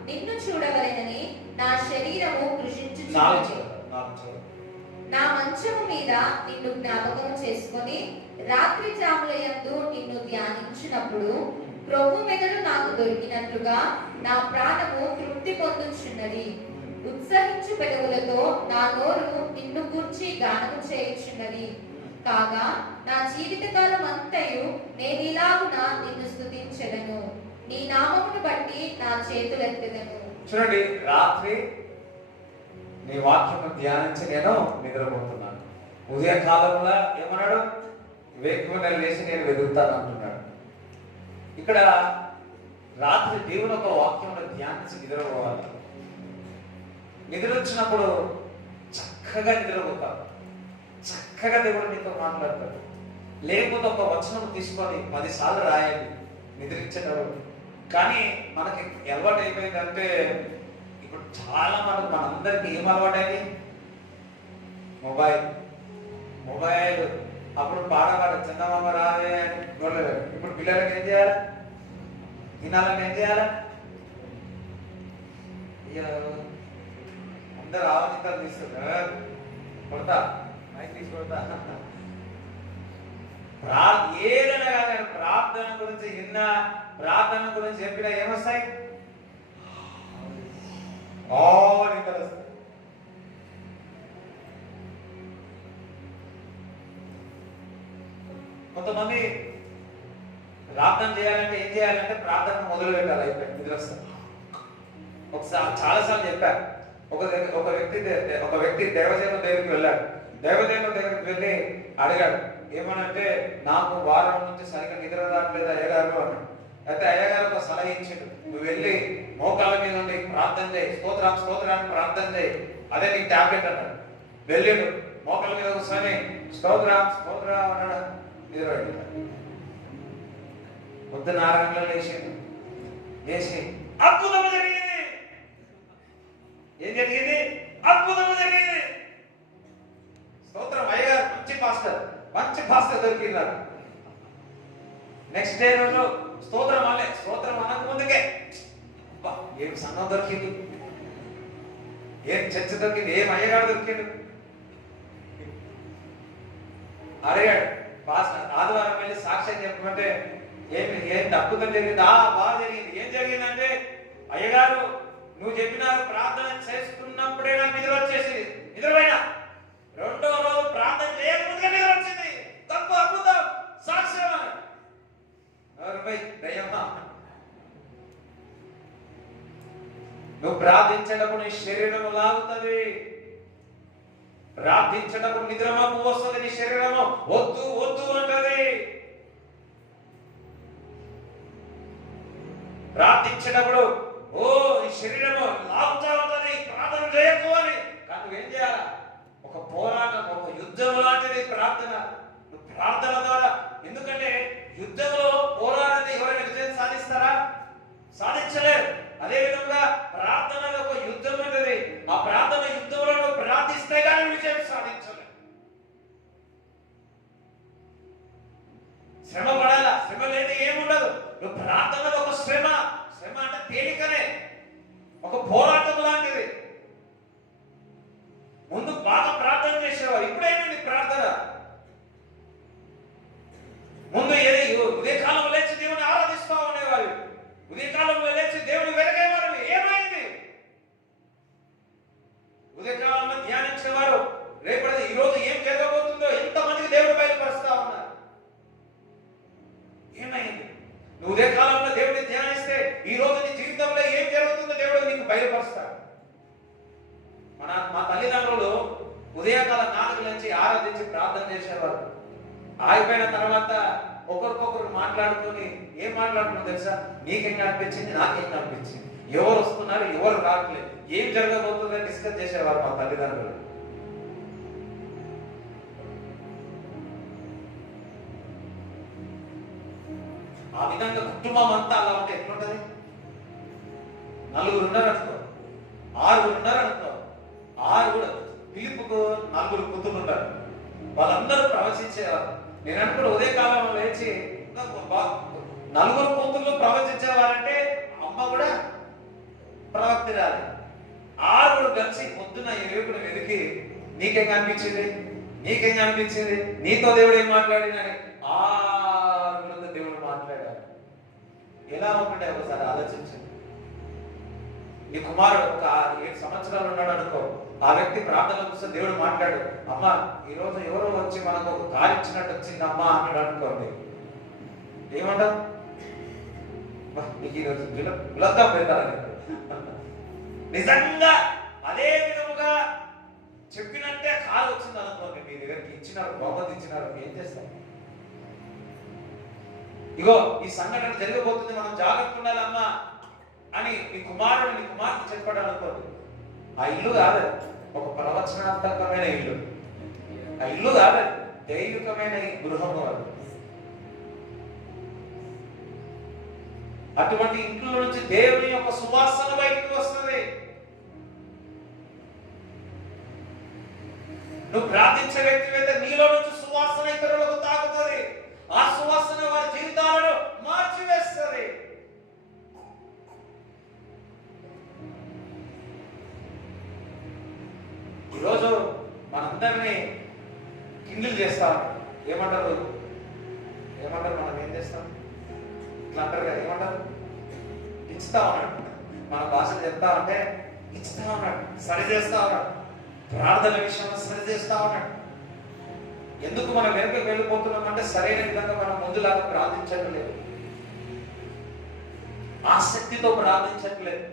నిన్ను చూడవలెనని నా శరీరము కృషించుచున్నది. నా మంచము మీద నిన్ను జ్ఞాపకం చేసుకొని రాత్రి జాములయందు నిన్ను ధ్యానించినప్పుడు ప్రభు మెదడు నాకు దొరికినట్లుగా నా ప్రాణము తృప్తి పొందుచున్నది. ఉత్సహించు పెదవులతో నా నోరు నిన్ను గూర్చి గానము చేయుచున్నది. కాగా నా జీవితకాలం అంతయు నేనిలాగున నిన్ను స్తుతించెదను. నీ నామమును బట్టి నా చేతులెత్తెదను. చూడండి, రాత్రి నీ వాక్యము ధ్యానించి నేను నిద్రపోతున్నాను. ఉదయ కాలంలో ఏమన్నాడు? వేకువనే లేచి నేను వెతుకుతాను అంటున్నాడు. ఇక్కడ రాత్రి దేవుని ఒక వాక్యమును ధ్యానించి నిద్రపోవాలి. నిద్ర వచ్చినప్పుడు చక్కగా నిద్రపోతాడు, చక్కగా దేవుడు నీతో మాట్లాడతాడు. లేకపోతే ఒక వచనం తీసుకొని 10 సార్లు రాయండి నిద్రించేటప్పుడు. కానీ మనకి అలవాటు అయిపోయిందంటే, ఇప్పుడు చాలా మనందరికి ఏం అలవాటైంది? మొబైల్. అప్పుడు పాట చందమామ రావే గొడవలేదు. ఇప్పుడు పిల్లలకి ఏం చేయాలి? తినాలని ఏం చేయాలి? అందరు ఆవనితాలు తీస్తున్నారు, కొడతా మైక్ తీసి కొడతా. ఏదైనా కానీ ప్రార్థన గురించి విన్నా, ప్రార్థన గురించి చెప్పినా ఏమొస్తాయి? ఆవనితాలు వస్తాయి. కొంతమంది ప్రార్థన చేయాలంటే ఏం చేయాలంటే ప్రార్థన మొదలు పెట్టాలి. అయిపోయి నిద్ర వస్తుంది. ఒకసారి చాలాసార్లు చెప్పారు. ఒక వ్యక్తి దైవజనం దగ్గరికి వెళ్ళాడు. దైవజనం దగ్గరికి వెళ్ళి అడిగాడు, ఏమనంటే నాకు వారం నుంచి సరిగ్గా నిద్ర రావట్లేదు అయ్యగారు అన్నాడు. అయితే అయ్యగారు ఒక సలహా ఇచ్చిండు, నువ్వు వెళ్ళి మోకాళ్ళ మీద ఉండి ప్రార్థన చేయి, స్తోత్రాన్ని ప్రార్థన చేయి, అదే నీకు టాబ్లెట్ అన్నాడు. వెళ్ళాడు, మోకాళ్ళ మీద కూర్చొని స్తోత్రం అన్నాడు. నిద్ర పొద్దున్న 6 గంటలకు లేచి అద్భుతం జరిగింది. ఏం జరిగింది? అద్భుతం జరిగింది. స్తోత్రం, అయ్యగారు మంచి పాస్టర్ దొరికినారు. నెక్స్ట్ డే రోజు స్తోత్రం అనక ముందుకే ఏం సంఘం దొరికింది, ఏం చర్చ దొరికింది, ఏం అయ్యగారు దొరికింది. అడిగాడు పాస్టర్, ఆదివారం వెళ్ళి సాక్ష్యం చెప్పమంటే ఏం అద్భుతం జరిగింది? బాగా జరిగింది. ఏం జరిగిందంటే అయ్యగారు నువ్వు చెప్పినారు ప్రార్థన చేస్తున్నప్పుడే నాకు నిద్ర వచ్చేసి నిద్రపోయినా. రెండో రోజు ప్రార్థన చేయకముందుగా నిద్ర వచ్చింది. తప్పు, అద్భుతం, సాక్ష్యం. దయ్యమా, నువ్వు ప్రార్థించేటప్పుడు నీ శరీరం లాగుతుంది. ప్రార్థించేటప్పుడు నిద్రమపు వస్తుంది, నీ శరీరము వద్దు వద్దు అంటది. ప్రార్థించేటప్పుడు ఈ శరీరము లాగుతా ఉంటది, ప్రార్థన చేయకు అని. కానీ నువ్వేం చేయాలా? ఒక పోరాటం, ఒక యుద్ధం లాంటిది ప్రార్థన. నువ్వు ప్రార్థన ద్వారా, ఎందుకంటే యుద్ధంలో పోరాడితే ఎవరైనా విజయం సాధిస్తారా? సాధించలేరు. అదే విధంగా ప్రార్థనలో ఒక యుద్ధం ఉంటుంది. ఆ ప్రార్థన యుద్ధంలో నువ్వు ప్రార్థిస్తే కానీ విజయం సాధించలేరు. శ్రమ పడాలా? శ్రమ లేని ఏముండదు. నువ్వు ప్రార్థనలో ఒక శ్రమ, శ్రమ అంటే తేలికనే, ఒక పోరాటం లాంటిది. ముందు బాగా ప్రార్థన చేసేవారు, ఇప్పుడేనండి ప్రార్థన. ముందు ఉదయకాలంలో లేచి దేవుని ఆరాధిస్తా ఉండేవారు, ఉదయకాలంలో లేచి దేవుని వెలగేవారు. ఏమైంది? ఉదయకాలంలో ధ్యానించేవారు, రేపటి ఈ రోజు ఏం జరగబోతుందో ఎంతమందికి దేవుడు బయలుపరుస్తా ఉన్నారు. ఏమైంది? నువ్వు ఉదయకాలంలో దేవుడిని ధ్యానిస్తే ఈ రోజు నీ జీవితంలో ఏం జరుగుతుందో దేవుడు నీకు బయలుపరుస్తాడు. మా తల్లిదండ్రులు ఉదయకాలం 4 నుంచి ఆరాధించి ప్రార్థన చేసేవారు. ఆగిపోయిన తర్వాత ఒకరికొకరు మాట్లాడుకొని ఏం మాట్లాడుకున్నాం తెలుసా? నీకేం అనిపించింది, నాకేం అనిపించింది, ఎవరు వస్తున్నారు, ఎవరు రావట్లేదు, ఏం జరగబోతుందని డిస్కస్ చేసేవారు మా తల్లిదండ్రులు. ఆ విధంగా కుటుంబం అంతా అలా ఉంటే ఎట్లుంటది? 4 ఉన్నారనుకో, 6 ఉన్నారనుకో, 6 కూడా పిలుపుకు 4 కూతురు ఉంటారు, వాళ్ళందరూ ప్రవచించేవారు. నేను అనుకున్న ఉదయకాలంలో లేచి 4 కూతుర్లు ప్రవచించేవారంటే అమ్మ కూడా ప్రవక్తిరాలి. 6 కలిసి పొద్దున ఎలుగును వెతికి నీకేం అనిపించింది, నీకేం అనిపించింది, నీతో దేవుడు ఏం మాట్లాడినని 6 దేవుడు మాట్లాడారు. ఎలా ఉంటుండే ఒకసారి ఆలోచించండి. నీ కుమారుడు ఒక 7 సంవత్సరాలు ఉన్నాడు అనుకో, ఆ వ్యక్తి ప్రార్థన కోసం దేవుడు మాట్లాడు, అమ్మ ఈరోజు ఎవరో వచ్చి మనకు ఒక కారు ఇచ్చినట్టు వచ్చింది అమ్మ అన్నాడు అనుకోండి, ఏమంటావు? నీకు ఈరోజు గులద్దాం పెడతారని. నిజంగా అదే విధముగా చెప్పినట్టే కారు వచ్చింది అనుకోండి, మీ దగ్గరికి ఇచ్చినారు, బహుమతి ఇచ్చినారు, ఏం చేస్తాం? ఇగో ఈ సంఘటన జరగబోతుంది, మనం జాగ్రత్త ఉండాలమ్మా అని నీ కుమారుడు నీ కుమార్తె చెప్పాడు అనుకోండి, ఆ ఇల్లు కాదు ఒక ప్రవచనాత్మకమైన ఇల్లు, ఆ ఇల్లు కాదు దైవికమైన గృహము. అది అటువంటి ఇంట్లో నుంచి దేవుని యొక్క సువాసన బయటికి వస్తుంది. నువ్వు ప్రార్థించే వ్యక్తి అయితే నీలో నుంచి సువాసన ఇతరులకు తాకుతుంది. ఆ సువాసన వారి జీవితాలను మార్చివేస్తుంది. ఈరోజు మనందరినీ కిండిల్ చేస్తాం. ఏమంటారు మనం ఏం చేస్తాం? ఇట్లా అంటారు కదా, ఏమంటారు? ఇచ్చుతా ఉన్నాడు, మన భాషలు చెప్తా ఉంటే ఇచ్చుతా ఉన్నాడు, సరి చేస్తా ఉన్నాడు, ప్రార్థన విషయంలో సరి చేస్తా ఉన్నాడు. ఎందుకు మనం వెనుకకు వెళ్ళిపోతున్నాం అంటే సరైన విధంగా మనం ముందులాగా ప్రార్థించట్లేదు, ఆసక్తితో ప్రార్థించట్లేదు,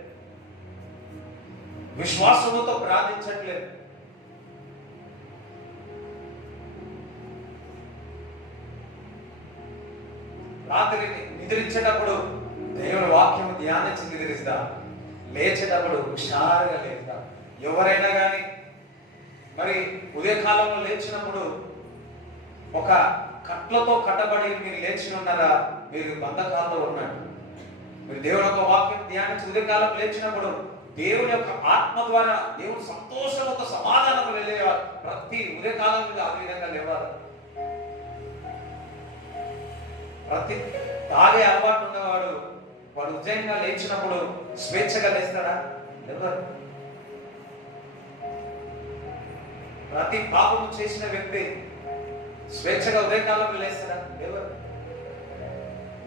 విశ్వాసంతో ప్రార్థించట్లేదు. రాత్రి నిద్రించేటప్పుడు దేవుని వాక్యం ధ్యానించి నిద్రిస్తా, లేచేటప్పుడు హుషారుగా లేస్తా. ఎవరైనా కానీ మరి ఉదయకాలంలో లేచినప్పుడు ఒక కట్లతో కట్టబడి మీరు లేచి ఉన్నారా? మీరు బంధకాల్లో ఉన్నాడు. మీరు దేవుని యొక్క వాక్యం ధ్యానించి ఉదయకాలం లేచినప్పుడు దేవుని యొక్క ఆత్మ ద్వారా దేవుని సంతోషంతో సమాధానం వెళ్ళేవారు. ప్రతి ఉదయకాలం మీద ఆ విధంగా లేవాలి. ప్రతి తాగే అలవాటు ఉన్నవాడు వాడు ఉదయంగా లేచినప్పుడు స్వేచ్ఛగా లేస్తాడా? ఎవరు? ప్రతి పాపము చేసిన వ్యక్తి స్వేచ్ఛగా ఉదయకాలంలో లేస్తాడా? ఎవరు?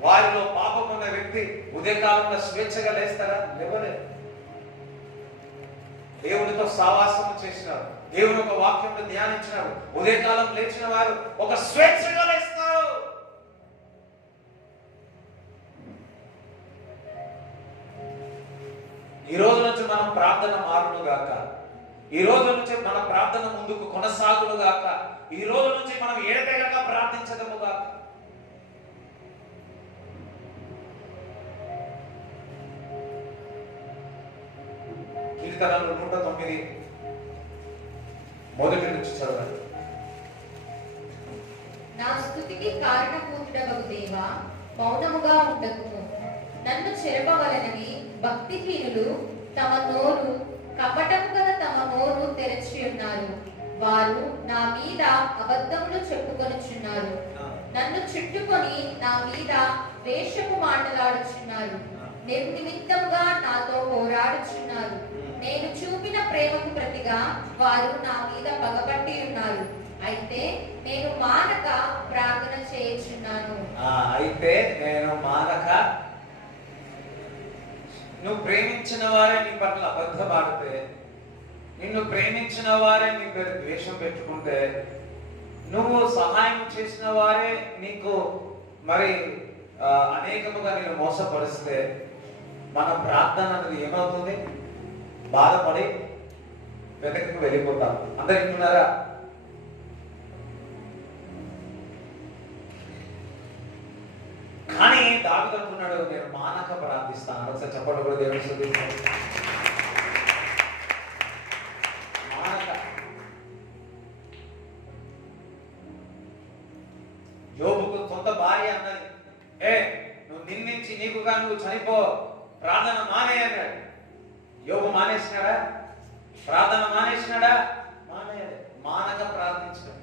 వారిలో పాపం ఉన్న వ్యక్తి ఉదయకాలంలో స్వేచ్ఛగా లేస్తారా? ఎవరే? దేవునితో సావాసం చేసినారు, దేవుని ఒక వాక్యంలో ధ్యానించినారు, ఉదయకాలం లేచిన వారు ఒక స్వేచ్ఛగా లేస్తారు. ఈ రోజు నుంచి మనం ప్రార్థన మారును గాక, ఈ రోజు నుంచి మన ప్రార్థన ముందుకు కొనసాగును గాక, ఈ రోజు నుంచి మనం ఎడతెగక ప్రార్థించదము గాక. కీర్తనలు 109 మొదటి నుంచి చదవండి. నా స్తుతికి కారణభూతుడవగు దేవా, మౌనముగా ఉండకుము. నన్ను చెరపవలనని భక్తిహీనులు తమ నోరు, కపటము గల తమ నోరు తెరచి ఉన్నారు. వారు నా మీద అబద్ధములు చెప్పుకొనుచున్నారు. నన్ను చుట్టుకొని నా మీద వేషపు మాటలాడుచున్నారు. నిర్నిమిత్తముగా నాతో పోరాడుచున్నారు. నేను చూపిన ప్రేమకు ప్రతిగా వారు నా మీద పగబట్టి ఉన్నారు. అయితే నేను మానక ప్రార్థన చేయుచున్నాను. నువ్వు ప్రేమించిన వారే నీ పట్ల అబద్ధమాడితే, నిన్ను ప్రేమించిన వారే నీ పేరు ద్వేషం పెట్టుకుంటే, నువ్వు సహాయం చేసిన వారే నీకు మరి అనేకముగా నేను మోసపరిస్తే, మన ప్రార్థన అనేది ఏమవుతుంది? బాధపడి వెనక్కి వెళ్ళిపోతాం. అందరు వింటున్నారా? కానీ దావీదు అంటున్నాడు, నేను మానక ప్రార్థిస్తాను. ఒకసారి చెప్పండి కూడా దేవుని స్తుతించండి. మానక. యోబుకు సొంత భార్య అన్నది, నువ్వు నిన్నించి నీకుగా నువ్వు చనిపో, ప్రార్థన మానే అన్నాడు. యోబు మానేసినాడా? ప్రార్థన మానేసినాడా? మానేయాలి. మానక ప్రార్థించాడు.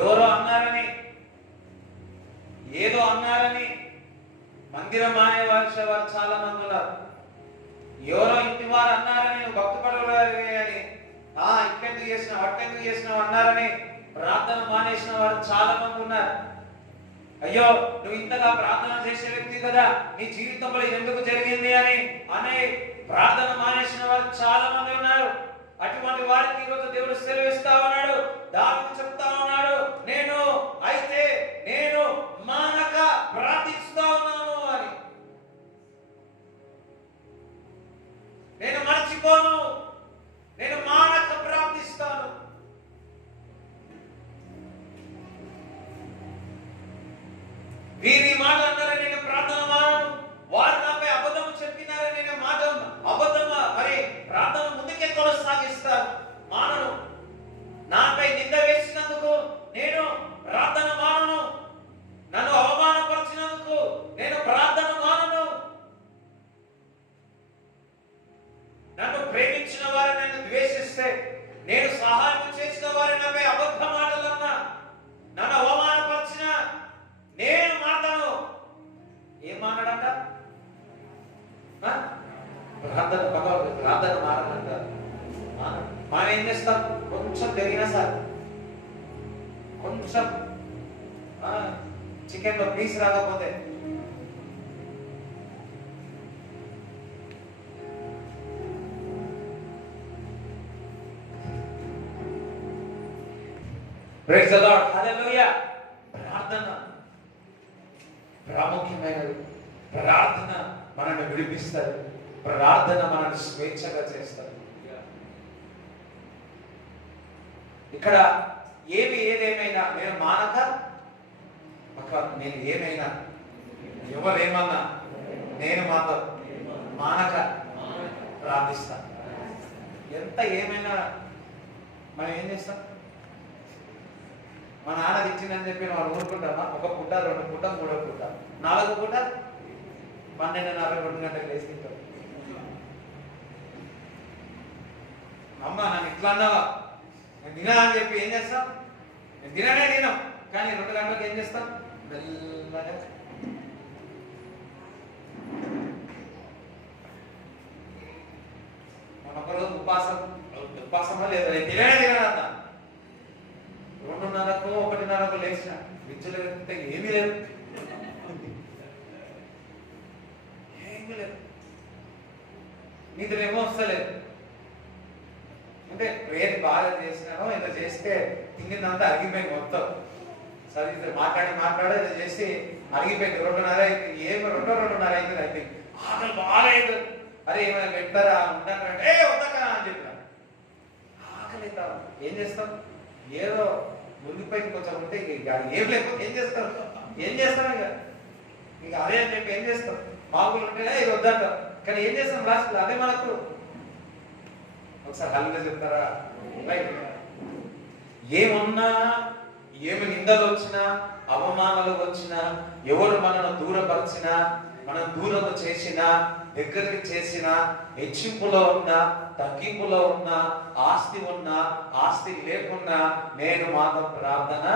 ఎవరో అన్నారని, ఏదో అన్నారని మందిరం మానేవారు చాలా మంది ఉన్నారు. ఎవరో ఇంటి వారు అన్నారని నువ్వు భక్తి పడవాలి అని, ఇట్టెందుకు చేసినావు అట్టెందుకు చేసినావు అన్నారని ప్రార్థన మానేసిన వారు చాలా మంది ఉన్నారు. అయ్యో నువ్వు ఇంతగా ప్రార్థన చేసే వ్యక్తి కదా, నీ జీవితంలో ఎందుకు జరిగింది అని అనే ప్రార్థన మానేసిన వారు చాలా మంది ఉన్నారు. అటువంటి వారికి ఈరోజు దేవుడు సెలవిస్తా ఉన్నాడు, దావీదు చెప్తా ఉన్నాడు, నేను మానక ప్రార్థిస్తా ఉన్నాను అని. నేను మర్చిపోను, నేను మానక ప్రార్థిస్తాను. వీరి మాట అన్నారని నేను ప్రార్థన మానను, వారు నాపై అబద్ధం చెప్పినారని నేను మాట అబద్ధం మరి ప్రార్థన ముందుకే కొనసాగిస్తాను, మానను. నాపై నింద వేసినందుకు నేను ప్రార్థన మానను, నన్ను అవమానపరిచినందుకు నేను ప్రార్థన మానను. నన్ను ప్రేమించిన వారు నన్ను ద్వేషిస్తే, నేను సహాయం చేసిన వారు నాపై అబద్ధ మాటలన్నా, నన్ను అవమానపరిచిన నేను మాట్లాను. ఏం మాట్లాడంట? ప్రార్థన మారదంట. మనం ఏం చేస్తాం? కొంచెం జరిగినా సార్, కొంచెం చికెన్ లో పీస్ రాకపోతే ప్రైజ్ ది లార్డ్, హల్లెలూయా. ప్రార్థన ప్రాముఖ్యమైనది. ప్రార్థన మనల్ని విడిపిస్తుంది, ప్రార్థన మనల్ని స్వేచ్ఛగా చేస్తుంది. ఇక్కడ ఏదేమైనా నేను మానక, నేను ఏమైనా ఎవరేమన్నా నేను మాత్రం మానక ప్రార్థిస్తాను. ఎంత ఏమైనా మనం ఏం చేస్తాం? మా నాన్న తెచ్చిందని చెప్పి వాళ్ళు ఊరుకుంటామా? ఒక పూట, 2 పూట, 3వ పూట, 4వ పూట 12:30, 2 గంటలకు లేచి తింటాం. అమ్మ నన్ను ఇట్లా అన్నావా, నేను తినా అని చెప్పి ఏం చేస్తాం? నేను తినాం, కానీ 2 గంటలకు ఏం చేస్తాం? మెల్లగా మన ఒకరోజు ఉపాసమా లేదు, నేను తినానంతా 2:30కో 1:30కో లేచిన విద్యలు ఏమీ లేదు, నిద్ర ఏమో వస్తలేదు. ఉంటే ప్రేయర్ బాగా చేసినానో ఏదో చేస్తే తిండిందంతా అరిగిపోయింది మొత్తం. సరే మాట్లాడి ఏదో చేసి అరిగిపోయింది. 2:30 అయింది. ఏమి 2:30 అయింది. అయితే ఆకలి బాగాలేదు. అరే ఏమైనా పెడతారా ఉంటానంటే వద్దక అని చెప్పిన. ఆకలి అవుతాం ఏం చేస్తాం? ఏదో ముందుపైకి కొంచెం ఉంటే ఇక ఏం లేకపోతే ఏం చేస్తాం? ఇక అదే అని చెప్పి ఏం చేస్తాం? మామూలు ఉంటేనే ఇది వద్దంటాం. కానీ ఏం చేస్తాం లాస్ట్ అదే మనకు. ఒకసారి హల్గా చెప్తారా? ఏమున్నా, ఏమి నిందలు వచ్చినా, అవమానాలు వచ్చినా, ఎవరు మనను దూరపరిచినా, మనం దూరం చేసినా, దగ్గరికి చేసిన, హెచ్చింపులో ఉన్నా, తగ్గింపులో ఉన్నా, ఆస్తి ఉన్నా, ఆస్తి లేకున్నా, నేను మాత్రం ప్రార్థన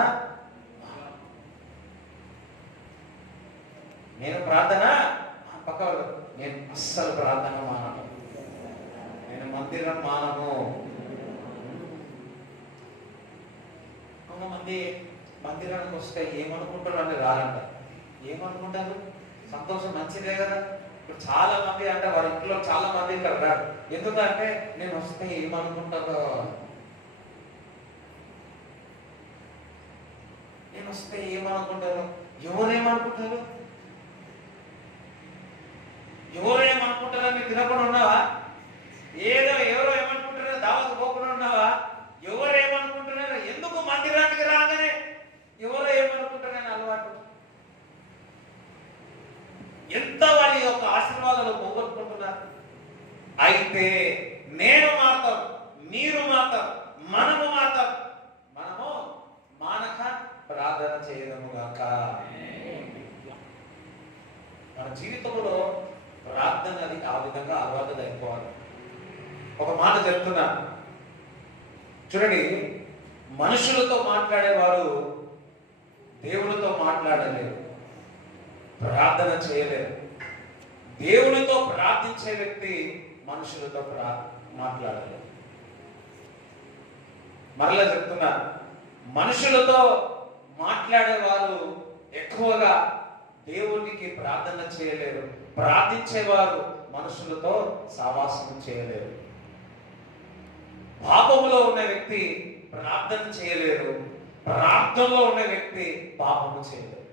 పక్క నేను అస్సలు ప్రార్థన మానను. నేను మందిరం మానను. కొంతమంది మందిరానికి వస్తే ఏమనుకుంటారు అని రాలంట. ఏమనుకుంటారు? సంతోషం మంచిదే కదా. ఇప్పుడు చాలా మంది అంటే వారి ఇంట్లో చాలా మంది ఇక్కడ రారు. ఎందుకంటే నేను వస్తే ఏమనుకుంటారో, నేను వస్తే ఏమనుకుంటారు, ఎవరేమనుకుంటారు అని తినకుండా ఉన్నావా? ఎవరో ఏమనుకుంటారో దావత్ పోకుండా ఉన్నావా? ఎవరు ఏమనుకుంటున్నారో, ఎందుకు మందిరానికి రాగానే ఎవరో ఏమనుకుంటారని అలవాటు. ఎంత వారి యొక్క ఆశీర్వాదాలు పోగొట్టుకుంటున్నారు. అయితే నేను మాత్రం, మీరు మాత్రం, మనము మానక ప్రార్థన చేయడము గాక. మన జీవితంలో ప్రార్థన అది ఆ విధంగా అలవాటు అయిపోవాలి. ఒక మాట చెప్తున్నా చూడండి, మనుషులతో మాట్లాడేవారు దేవునితో మాట్లాడలేరు, ప్రార్థన చేయలేరు. దేవునితో ప్రార్థించే వ్యక్తి మనుషులతో మాట్లాడలేరు. మరలా చెప్తున్నా, మనుషులతో మాట్లాడేవారు ఎక్కువగా దేవునికి ప్రార్థన చేయలేరు. ప్రార్థించేవారు మనుషులతో సావాసం చేయలేరు. పాపములో ఉన్న వ్యక్తి ప్రార్థన చేయలేరు. ప్రార్థనలో ఉన్న వ్యక్తి పాపము చేయలేరు.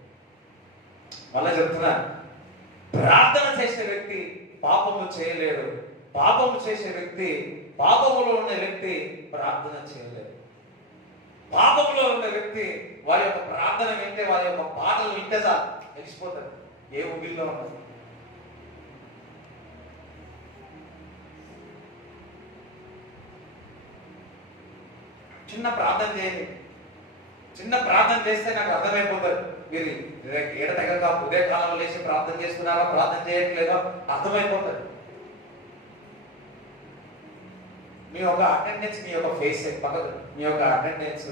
మళ్ళా చెప్తున్నా, ప్రార్థన చేసే వ్యక్తి పాపము చేయలేడు. పాపము చేసే వ్యక్తి, పాపములో ఉన్న వ్యక్తి ప్రార్థన చేయలేడు. పాపములో ఉన్న వ్యక్తి వారి యొక్క ప్రార్థన వింటే, వారి యొక్క పాటలు వింటే చాలు తెలిసిపోతారు ఏ ఊబిల్లో ఉన్నది. చిన్న ప్రార్థన చేయండి. చిన్న ప్రార్థన చేస్తే నాకు అర్థమైపోతుంది. మీరు ఏడ తగ్గక ఉదయ కాలంలో లేచి ప్రార్థన చేస్తున్నారా, ప్రార్థన చేయట్లేదా అర్థమైపోతుంది. మీ యొక్క అటెండెన్స్, మీ యొక్క ఫేస్ పక్కన, మీ యొక్క అటెండెన్స్,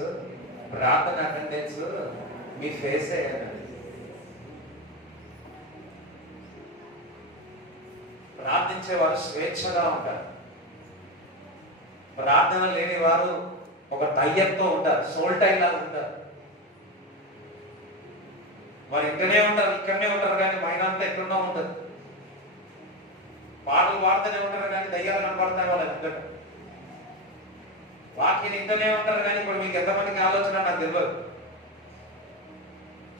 ప్రార్థన అటెండెన్స్ మీ ఫేసే. ప్రార్థించేవారు స్వేచ్ఛగా ఉంటారు. ప్రార్థన లేని వారు ఒక టైఅప్తో ఉంటారు, సోల్ టై లాగా ఉంటారు. వారు ఇక్కడనే ఉంటారు కానీ మైండ్ అంతా ఎక్కడో ఉంటుంది. పాటలు పాడుతూనే ఉంటారు కానీ దయ్యాలు కనపడతాయి వాళ్ళ దగ్గర. వాక్యం ఇంటనే ఉంటారు కానీ ఇప్పుడు మీకు ఎంతమందికి ఆలోచన నాకు తెలియదు.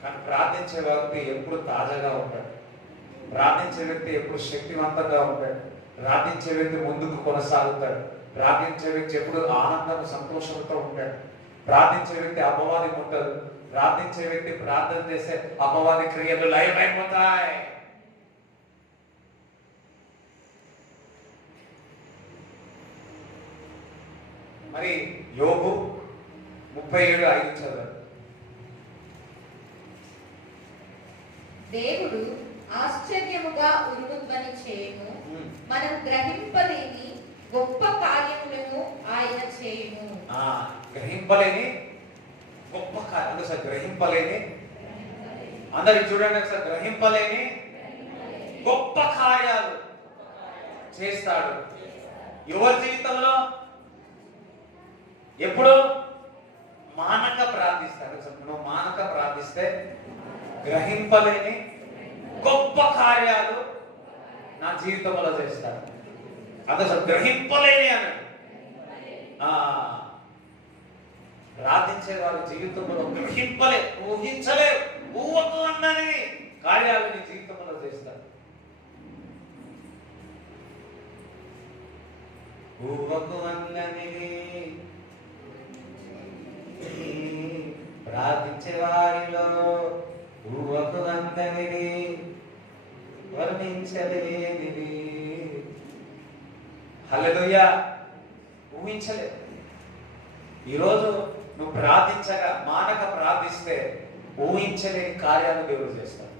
కానీ ప్రార్థించే వ్యక్తి ఎప్పుడు తాజాగా ఉంటాడు. ప్రార్థించే వ్యక్తి ఎప్పుడు శక్తివంతంగా ఉంటాడు. ప్రార్థించే వ్యక్తి ముందుకు కొనసాగుతాడు. ప్రార్థించే వ్యక్తి ఎప్పుడు ఆనందం, సంతోషంతో ఉంటాడు. ప్రార్థించే వ్యక్తి అపవాది ఉంటాడు. ప్రార్థించే వ్యక్తి ప్రార్థన చేస్తే అపవాది క్రియలు లైవ్ అయిపోతాయి. మరి యోబు 37:5 చదవండి. దేవుడు ఆశ్చర్యముగా ఉరుముధ్వని చేయును, మనం గ్రహింపలేని గొప్ప కార్యములను ఆయన చేయును. గ్రహింపలేని గొప్ప కార్యాలు. సార్ గ్రహింపలేని, అందరికి చూడండి సార్, గ్రహింపలేని గొప్ప కార్యాలు చేస్తాడు. ఎవరి జీవితంలో? ఎప్పుడు మానక ప్రార్థిస్తాడు. నువ్వు మానక ప్రార్థిస్తే గ్రహింపలేని గొప్ప కార్యాలు నా జీవితంలో చేస్తాడు. అదే సార్ గ్రహింపలేని అన్నాడు. ఆ ప్రార్థించే వారి జీవితంలో ఊహించలే ఊహకు అన్నని కార్యాలు నీ జీవితంలో చేస్తారు. ఊహకు అన్నని ప్రార్థించే వారిలో ఊహకు అందని వర్ణించలేనిది. హల్లెలూయా. ఊహించలేదు. ఈరోజు నువ్వు ప్రార్థించగా మానక ప్రార్థిస్తే ఊహించలేని కార్యాలు దేవుడు చేస్తారు.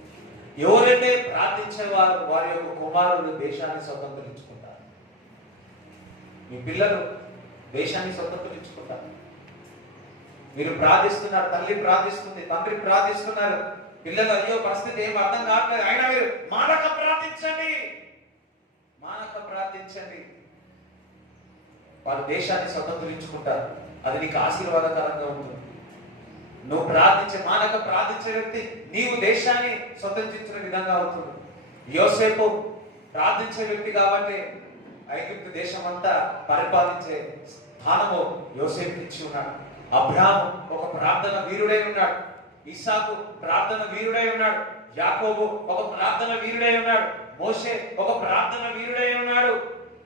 ఎవరైతే ప్రార్థించేవారు వారి యొక్క కుమారులు దేశాన్ని స్వతంత్రించుకుంటారు. మీ పిల్లలు దేశాన్ని స్వతంత్రించుకుంటారు. మీరు ప్రార్థిస్తున్నారు, తల్లి ప్రార్థిస్తుంది, తండ్రి ప్రార్థిస్తున్నారు, పిల్లలు అయ్యో పరిస్థితి ఏం అర్థం కావట్లేదు, అయినా మీరు మానక ప్రార్థించండి, మానక ప్రార్థించండి. వారు దేశాన్ని స్వతంత్రించుకుంటారు. అది నీకు ఆశీర్వాదకరంగా ఉంటుంది. నువ్వు మానక ప్రార్థించే వ్యక్తి నీవు దేశాన్ని స్వతంత్రించిన విధంగా అవుతుంది. యోసేపు ప్రార్థించే వ్యక్తి కాబట్టి ఐగుప్తు దేశం అంతా పరిపాలించే స్థానము యోసేపు ఇచ్చి ఉన్నాడు. అబ్రహాము ఒక ప్రార్థన వీరుడై ఉన్నాడు. ఇస్సాకు ప్రార్థన వీరుడై ఉన్నాడు. యాకోబు ఒక ప్రార్థన వీరుడై ఉన్నాడు. మోషే ఒక ప్రార్థన వీరుడై ఉన్నాడు.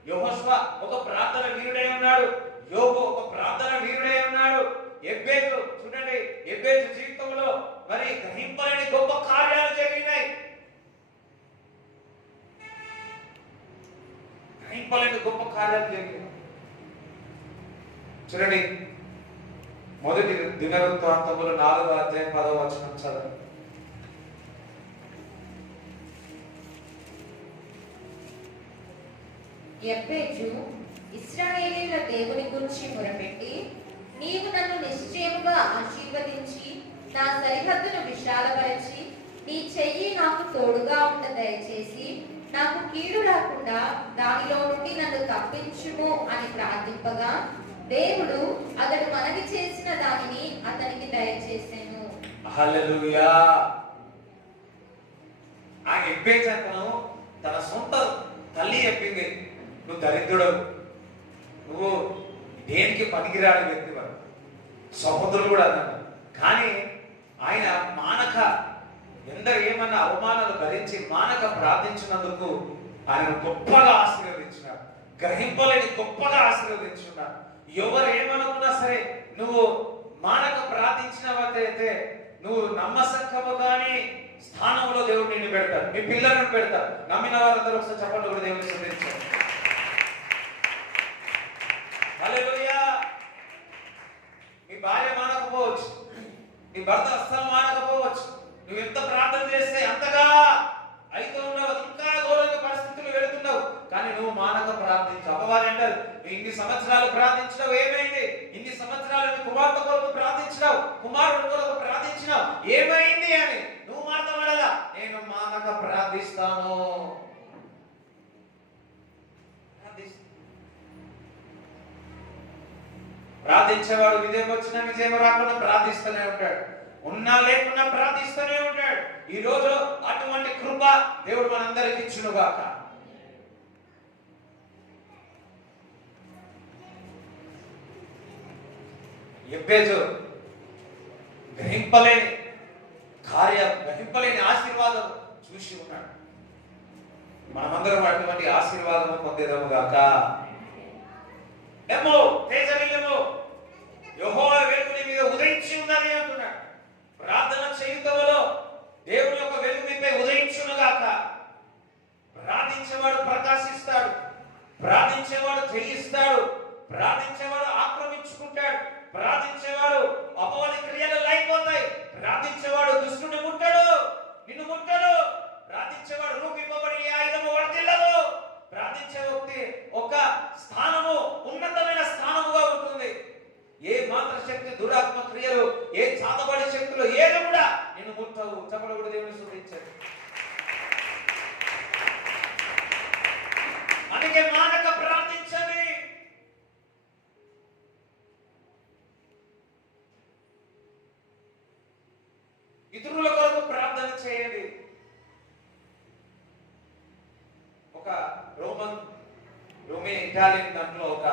యెహోషువ ఒక ప్రార్థన వీరుడై ఉన్నాడు. యోబు ఒక ప్రార్థన వీరుడై ఉన్నాడు. ఎబ్బేజు చూడండి, ఎబ్బేజు జీవితంలో మరి గ్రహింపలేని గొప్ప కార్యాలు జరిగినాయి. గ్రహింపలేని గొప్ప కార్యాలు జరిగినాయి. చూడండి, మొదటి దినవృత్తాంతములు 4వ అధ్యాయం 10వ వచనం చదవండి. యెబ్బేజు ఇశ్రాయేలీయుల దేవుని గురించి మొరపెట్టి, నీవు నన్ను నిశ్చయముగా ఆశీర్వదించి నా సరిహద్దును విశాలపరచి నీ చెయ్యి నాకు తోడుగా ఉండ దయచేసి నాకు కీడు రాకుండా దానిలో నుండి నన్ను తప్పించుము అని ప్రార్థింపగా దేవుడు అతడు మనవి చేసిన దానిని అతనికి దయచేసెను. హల్లెలూయా. ఆ ఎబ్బేజను తన సొంత తల్లి చెప్పింది, నువ్వు దరిద్రుడు, నువ్వు దేనికి పనికిరాని వ్యక్తి, వాడు సహోదరులు కూడా అన్నాడు. కానీ ఆయన మానక ఎందరు ఏమన్నా అవమానాలు భరించి మానక ప్రార్థించినందుకు ఆయన గొప్పగా ఆశీర్వదించినాడు. గ్రహింపలేని గొప్పగా ఆశీర్వదించున్నాడు. ఎవరు ఏమనుకున్నా సరే నువ్వు మానక ప్రార్థించినవైతే నువ్వు నమ్మసక్కము కానీ స్థానంలో దేవుడు నిన్ను పెడతాడు, నీ పిల్లలను పెడతాడు. నమ్మిన వారందరూ ఒకసారి చెప్పండి, కూడా దేవుడిని స్తుతించండి. హల్లెలూయా. నీ భార్య మానకపోవచ్చు, నీ భర్త అస్సలు మానకపోవచ్చు, నువ్వు ఎంత ప్రార్థన చేస్తే అంతగా అయితే ఉన్నావు, ఇంకా ఘోరంగా పరిస్థితులు వెళుతున్నావు, కానీ నువ్వు మానక ప్రార్థించు. అమ్మవారు అంటారు, నువ్వు ఇన్ని సంవత్సరాలు ప్రార్థించినావు, ఏమైంది? ఇన్ని సంవత్సరాలు నీ కుమార్తె కొరకు ప్రార్థించినావు, కుమారుడు కొరకు ప్రార్థించినావు, ఏమైంది అని నువ్వు మాట్లాడాలా? నేను మానక ప్రార్థిస్తాను. ప్రార్థించేవాడు విజయం వచ్చినా విజయం రాకుండా ప్రార్థిస్తూనే ఉంటాడు, ఉన్నా లేకున్నా ప్రార్థిస్తూనే ఉంటాడు. ఈ రోజు అటువంటి కృప దేవుడు మనందరికి ఇచ్చునుగాక. ఎబ్బేజు గ్రహింపలేని కార్యం, గ్రహింపలేని ఆశీర్వాదం చూసి ఉన్నాడు. మనమందరం అటువంటి ఆశీర్వాదం పొందేదము గాక. ఏమో తేజరిల్లము యెహోవా వెలుగు నీ మీద ఉదయించి ఉన్నది అంటున్నాడు. ప్రార్థన చేయుటలో దేవుని యొక్క వెలుగు మీపై ఉదయించునుగాక. ప్రార్థించేవాడు ప్రకాశిస్తాడు, ప్రార్థించేవాడు జయిస్తాడు, ప్రార్థించేవాడు ఆక్రమించుకుంటాడు, ప్రార్థించేవాడు అపవాది క్రియలు అయిపోతాయి, ప్రార్థించేవాడు దుష్టుని ముట్టడు, నిన్ను ముట్టడు, ప్రార్థించేవాడు రూపింపబడి ఏ ఆయుధము వర్తిల్లదు. ప్రార్థించే వ్యక్తి ఒక స్థానము ఉన్నతమైన స్థానముగా ఉంటుంది. ఏ మాత్ర శక్తి, దురాత్మ క్రియలు, ఏ చాతబడి శక్తులు ఏది కూడా నిన్ను ముట్టవు. చెప్పలు కూడా దేవుని స్తుతించారు. అందుకే మానక ప్రార్థించండి. ఇతరుల కొరకు ప్రార్థన చేయండి. ఒక రోమే ఇటాలియన్ దాంట్లో ఒక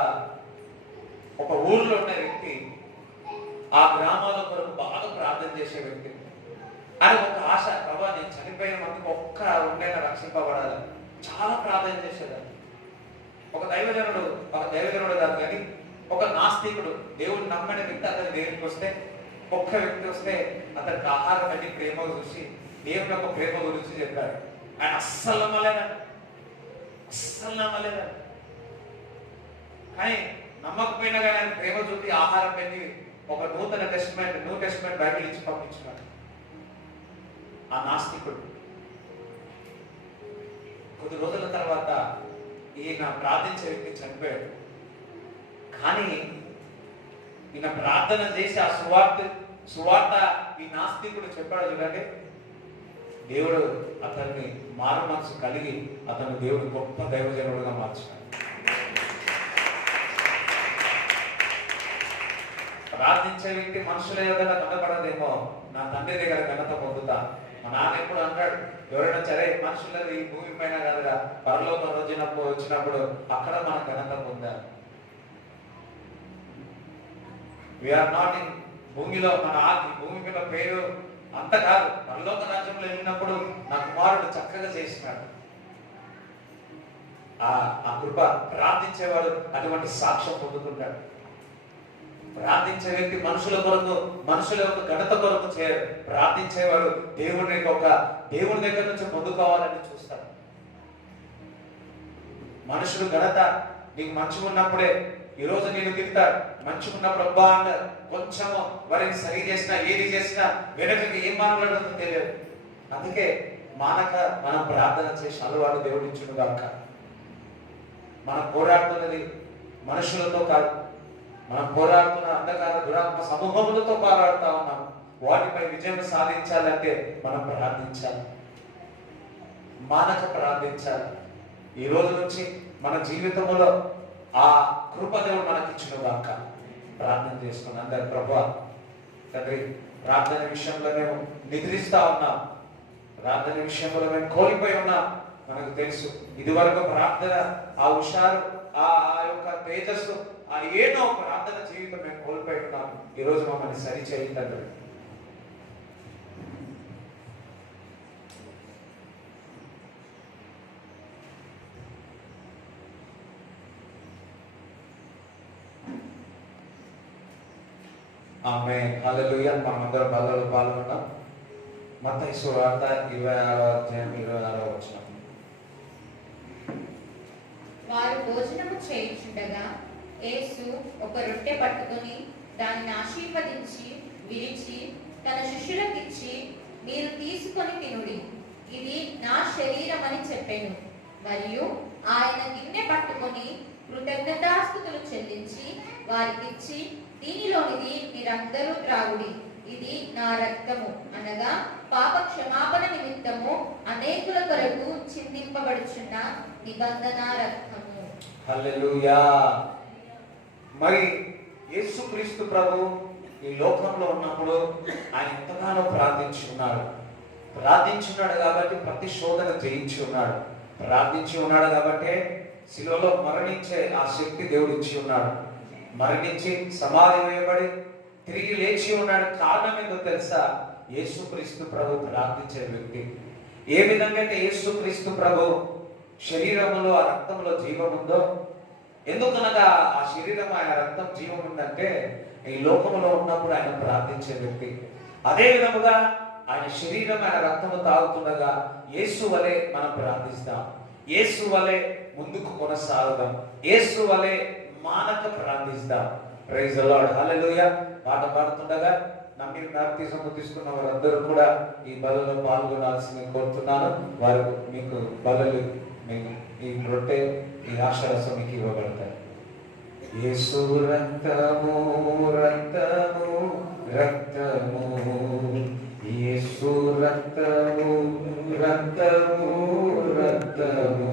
ఒక ఊర్లో ఉన్న వ్యక్తి, ఆ గ్రామాల కొరకు బాగా ప్రార్థన చేసే వ్యక్తి. ఆయన ఒక ఆశ, ప్రభా నేను చనిపోయిన మందికి ఒక్క ఉండైనా రక్షింపబడాలి, చాలా ప్రార్థన చేసేదాన్ని. ఒక దైవజనుడు కాదు కానీ ఒక నాస్తికుడు, దేవుడు నమ్మని వ్యక్తి అతని దేవునికి వస్తే, ఒక్క వ్యక్తి వస్తే అతనికి ఆహారం అన్ని ప్రేమ చూసి దేవుని యొక్క ప్రేమ గురించి చెప్పాడు. ఆయన అస్సలు నమ్మలేదండి. కానీ నమ్మకపోయినా కానీ ఆయన ప్రేమ చూపి ఆహారం పెట్టి ఒక న్యూ టెస్టిమెంట్ బైబిల్ ఇచ్చి పంపించినాడు ఆ నాస్తికుడు. కొద్ది రోజుల తర్వాత ఈయన ప్రార్థించే వ్యక్తి చనిపోయాడు. కానీ ఈయన ప్రార్థన చేసి ఆ సువార్త ఈ నాస్తికుడు చెప్పాడు చూడండి, దేవుడు అతన్ని మారు మనసు కలిగి అతను దేవుడు గొప్ప దైవజనుడుగా మార్చాడు. ప్రార్థించే వ్యక్తి మనుషుల ఏదైనా కనపడదేమో, నా తండ్రి దగ్గర ఘనత పొందుతా. మా నాన్న ఎప్పుడు అంటాడు, ఎవరైనా సరే మనుషులది ఈ భూమి పైన కాదురా, పరలోకం వచ్చినప్పుడు అక్కడ మన ఘనత పొందాలి. వీఆర్ నాట్ ఇన్ భూమిలో మన భూమి మీద పేరు అంత కాదు, పరలోక రాజ్యంలో వెళ్ళినప్పుడు నా కుమారుడు చక్కగా చేసినాడు. ఆ కృప ప్రార్థించేవాడు అటువంటి సాక్ష్యం పొందుతుంటాడు. ప్రార్థించే వ్యక్తి మనుషుల యొక్క ఘనత కొరకు చేయరు. ప్రార్థించేవాడు దేవుని దగ్గర నుంచి పొందుకోవాలని చూస్తాడు. మనుషులు ఘనత నీకు మంచిగా ఉన్నప్పుడే, ఈరోజు నేను తింటాడు, మంచిగా ఉన్నప్పుడు అబ్బా అంటారు. కొంచెము వారిని సరి చేసినా ఏది చేసినా వెనకకి ఏం మాట్లాడుతుందో తెలియదు. అందుకే మానక మనం ప్రార్థన చేసి అలవాటు దేవుడు ఇచ్చును గాక. మనం పోరాడుతున్నది మనుషులతో కాదు, మనం పోరాడుతున్న అంధకార దురాత్మ సమూహములతో పోరాడుతా ఉన్నాం. వాటిపై విజయం సాధించాలంటే మనం ప్రార్థించాలి, మానక ప్రార్థించాలి. ఈ రోజు నుంచి మన జీవితంలో ఆ కృపదేవుడు మనకి ఇచ్చిన దాకా ప్రార్థన చేసుకుని అందరు, ప్రభువా తండ్రి ప్రార్థన విషయంలో మేము నిద్రిస్తా ఉన్నాం, ప్రార్థన విషయంలో మేము కోల్పోయి ఉన్నాం. మనకు తెలుసు ఇదివరకు ప్రార్థన ఆ హుషారు, ఆ యొక్క తేజస్సు, ఆ ఏదో ప్రార్థన జీవితం మేము కోల్పోయి ఉన్నాం. ఈరోజు మమ్మల్ని సరి చేయండి తండ్రి. ఆమేన్, హల్లెలూయా. మనమందరం బలలో పాల్గొన్నాం. మత్తయి సువార్త 26వ అధ్యాయం 26వ వచనం. వారు భోజనము చేయుచుండగా యేసు ఒక రొట్టె పట్టుకొని దానిని ఆశీర్వదించి విరిచి తన శిష్యులకిచ్చి, మీరు తీసుకొని తినుడి, ఇది నా శరీరం అని చెప్పెను. మరియు ఆయన గిన్నె పట్టుకొని కృతజ్ఞతాస్తుతులు చెల్లించి వారికిచ్చి, దీనిలోనిది మీరందరూ త్రాగుడి, ఇది నా రక్తము, అనగా పాప క్షమాపణ నిమిత్తము అనేకుల కొరకు చిందింపబడుచున్న నిబంధన రక్తము. హల్లెలూయా. మరి యేసుక్రీస్తు ప్రభు ఈ లోకంలో ఉన్నప్పుడు ఆయన ఎంతగానో ప్రార్థించున్నాడు కాబట్టి ప్రతి శోధన జయించి ఉన్నాడు. ప్రార్థించి ఉన్నాడు కాబట్టి శిలువలో మరణించే ఆ శక్తి దేవుడు ఇచ్చి ఉన్నాడు. మరణించి సమాధి వేయబడి తిరిగి లేచి ఉన్నాడు. కారణం ఏంటో తెలుసా? యేసుక్రీస్తు ప్రభు ప్రార్థించే వ్యక్తి. ఏ విధంగా అయితే యేసుక్రీస్తు ప్రభు శరీరములో ఆ రక్తంలో జీవం ఉందో, ఎందుకనగా ఆ శరీరం ఆయన రక్తం జీవం ఉందంటే ఈ లోకంలో ఉన్నప్పుడు ఆయన ప్రార్థించే వ్యక్తి. అదే విధముగా ఆయన శరీరం ఆయన రక్తము తాగుతుండగా యేసు వలె మనం ప్రార్థిస్తాం, యేసు వలె ముందుకు కొనసాగుదాం, యేసు వలె మానక ప్రార్థిస్తాం. ప్రైజ్ ది లార్డ్, హల్లెలూయా. పాట పాడుతుండగా నమ్మి బాప్తిజం తీసుకున్న వారందరూ కూడా ఈ బలలో పాల్గొనాల్సింది కోరుతున్నాను. వారు మీకు బలలు, మీకు ఈ రొట్టె, ఈ ఆశరసం మీకు ఇవ్వబడతాయి. యేసు రక్తము రక్తము రక్తము, యేసు రక్తము రక్తము రక్తము,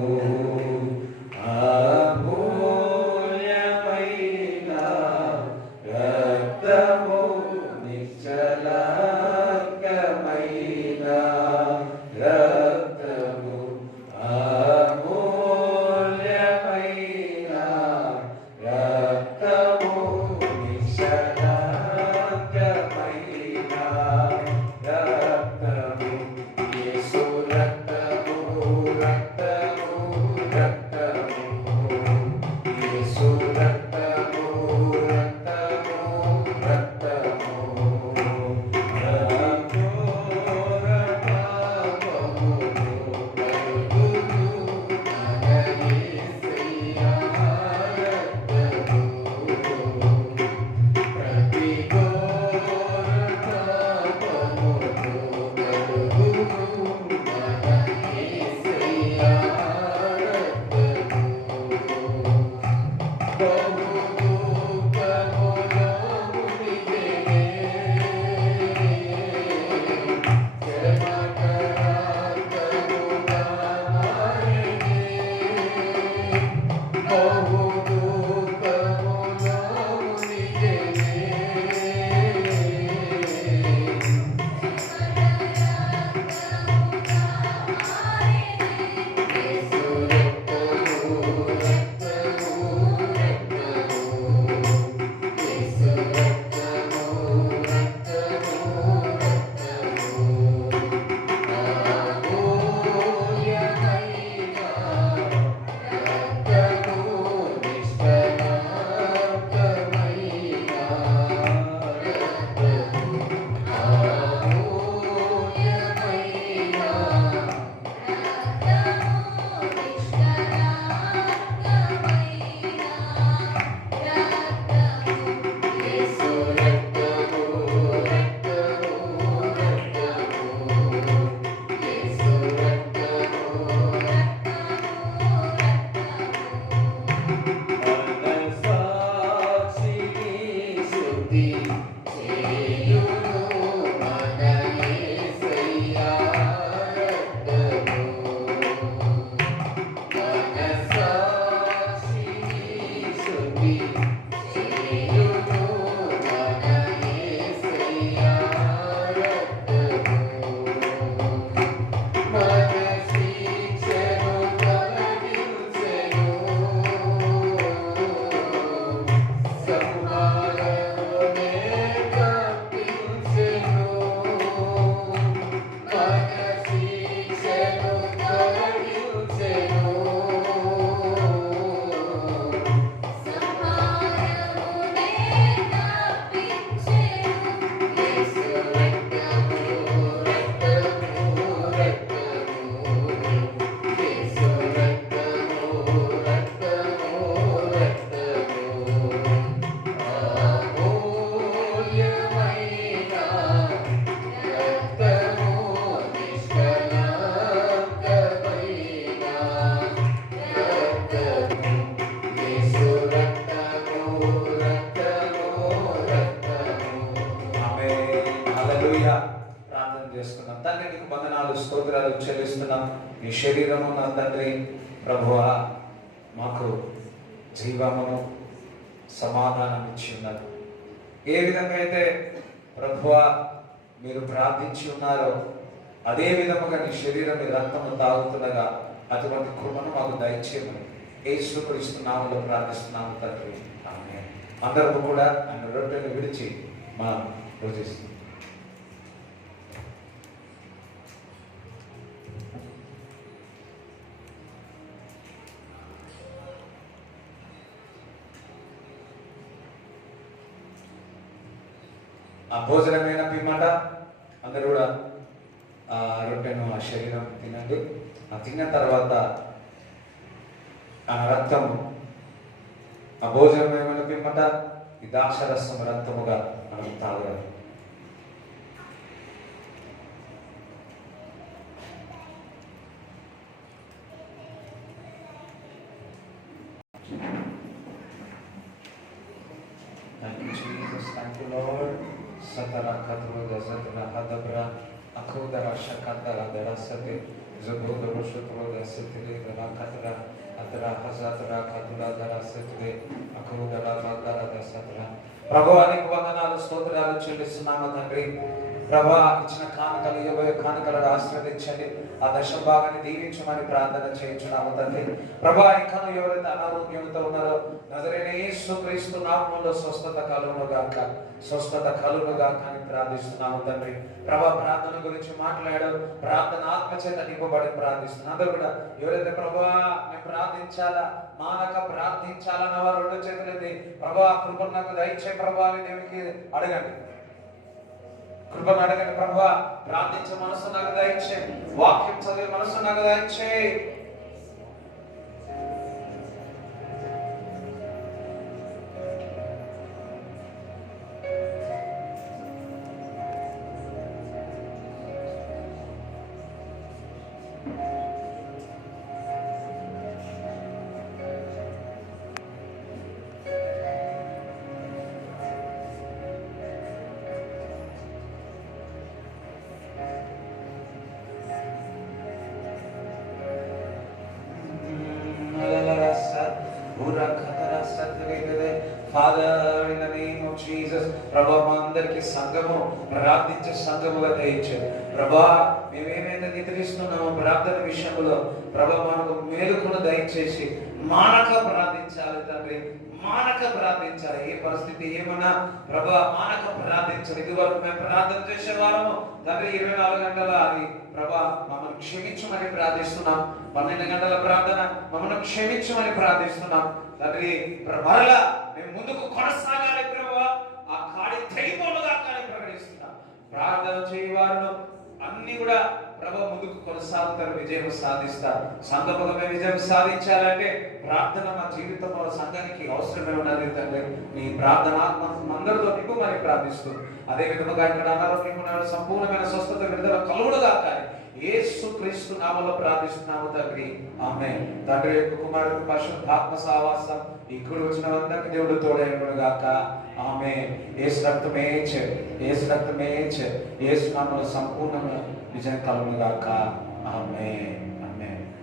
అమూల్యమైన రక్తము, నిశ్చలమైన రక్తము, అమూల్యమైన రక్తము, శరీరము నా తండ్రి ప్రభువా మాకు జీవమును సమాధానం ఇచ్చి ఉన్నారు. ఏ విధంగా అయితే ప్రభువా మీరు ప్రార్థించి ఉన్నారో అదే విధముగా నీ శరీరం మీ రక్తము తాగుతుండగా అటువంటి కృపను మాకు దయచేయమని యేసుక్రీస్తు నామములో ప్రార్థిస్తున్నాము తండ్రి. ఆమేన్. అందరూ కూడా ఆయన రొట్టెను విడిచి మనం పూజిస్తున్నాం. ఆ భోజనమైన పిమ్మట అందరూ కూడా ఆ రొట్టెను ఆ శరీరం తినండి. ఆ తిన్న తర్వాత ఆ రక్తం ఆ భోజనమైన పిమ్మట ఈ ద్రాక్షరసం రక్తముగా మనం తాగాలి. Thank you, Jesus. Thank you, Lord. Satara katro dasatra hadabra akodara shakatara darasate zabodoro shotro dasatre darakatra atara hazatra katura darasatre akodara madara dasatra. ప్రభువానికి వందనాలు స్తోత్రాలు చెల్లిస్తున్నాము తండ్రి. ప్రభా ఇచ్చిన కానుకలు 20 కానుకలను ఆశీర్వదించండి. ఆ దశమ భాగాన్ని దీవించమని ప్రార్థన చేయించున్నాము తండ్రి. ప్రభా ఇంకను ఎవరైతే అనారోగ్యంతో ఉన్నారో నజరేయుడైన యేసుక్రీస్తు నామములో స్వస్థత కలుగును గాక, స్వస్థత కలుగును గాక అని ప్రార్థిస్తున్నాము తండ్రి. ప్రభా ప్రార్థన గురించి మాట్లాడారు. ప్రార్థన ఆత్మచేత నింపబడి ప్రార్థిస్తున్నాను. అందరూ కూడా ఎవరైతే ప్రభా నేను ప్రార్థించాలా మానక ప్రార్థించాలన్న వారు 2 చేతులెత్తి ప్రభా కృపను నాకు దయచేయి ప్రభా అని దేవునికి అడగండి. కృపను అడగండి. ప్రభా ప్రార్థించే మనసు నాకు దయచేయి, వాక్యం చదివే మనసు నాకు దయచేయి. Father, in the name of Jesus, ప్రభా మా అందరికి సంఘము ప్రార్థించే సంఘముగా దయచేయండి. ప్రభా మేమేమైతే నిద్రిస్తున్నామో ప్రార్థన విషయంలో ప్రభా మనకు మేలుకును దయచేసి మానక ప్రార్థించాలి తండ్రి, మానక ప్రార్థించాలి. ఏ పరిస్థితి ఏమన్నా ప్రభా మానక ప్రార్థించాలి. ఇదివరకు మేము ప్రార్థన చేసేవారము తండ్రి 24 గంటల అది ప్రభా మమ్మల్ని క్షమించమని ప్రార్థిస్తున్నాం. 12 గంటల ప్రార్థన మమ్మల్ని క్షమించమని ప్రార్థిస్తున్నాం తండ్రి. మరలా మేము ముందుకు కొనసాగాలి ప్రభా, ఆ కాడి తెగిపోలుగా కానీ ప్రకటిస్తున్నాం. ప్రార్థన చేయవారు అన్ని కూడా ప్రభా ముందుకు కొనసాగుతారు, విజయం సాధిస్తారు. సంఘముగా మేము విజయం సాధించాలంటే ప్రార్థన మా జీవితంలో సంఘానికి అవసరమే ఉన్నది తండ్రి. మీ ప్రార్థన అందరితో నింపమని ప్రార్థిస్తూ అదే విధముగా ఇక్కడ అనారోగ్యం ఉన్న సంపూర్ణమైన స్వస్థత విడుదల కలుగుడుగా కానీ యేసుక్రీస్తు నామములో ప్రార్థిస్తున్నాము తండ్రి. ఆమేన్. తండ్రి యొక్క కుమారుడు పరిశుద్ధాత్మ సహవాసం ఇక్కడ వచ్చిన అందరికి దేవుడు తోడైనడు గాక. ఆమేన్. యేసు రక్తమే యేసు రక్తమే యేసు నామములో సంపూర్ణమైన విజయం కలుగును గాక. ఆమేన్.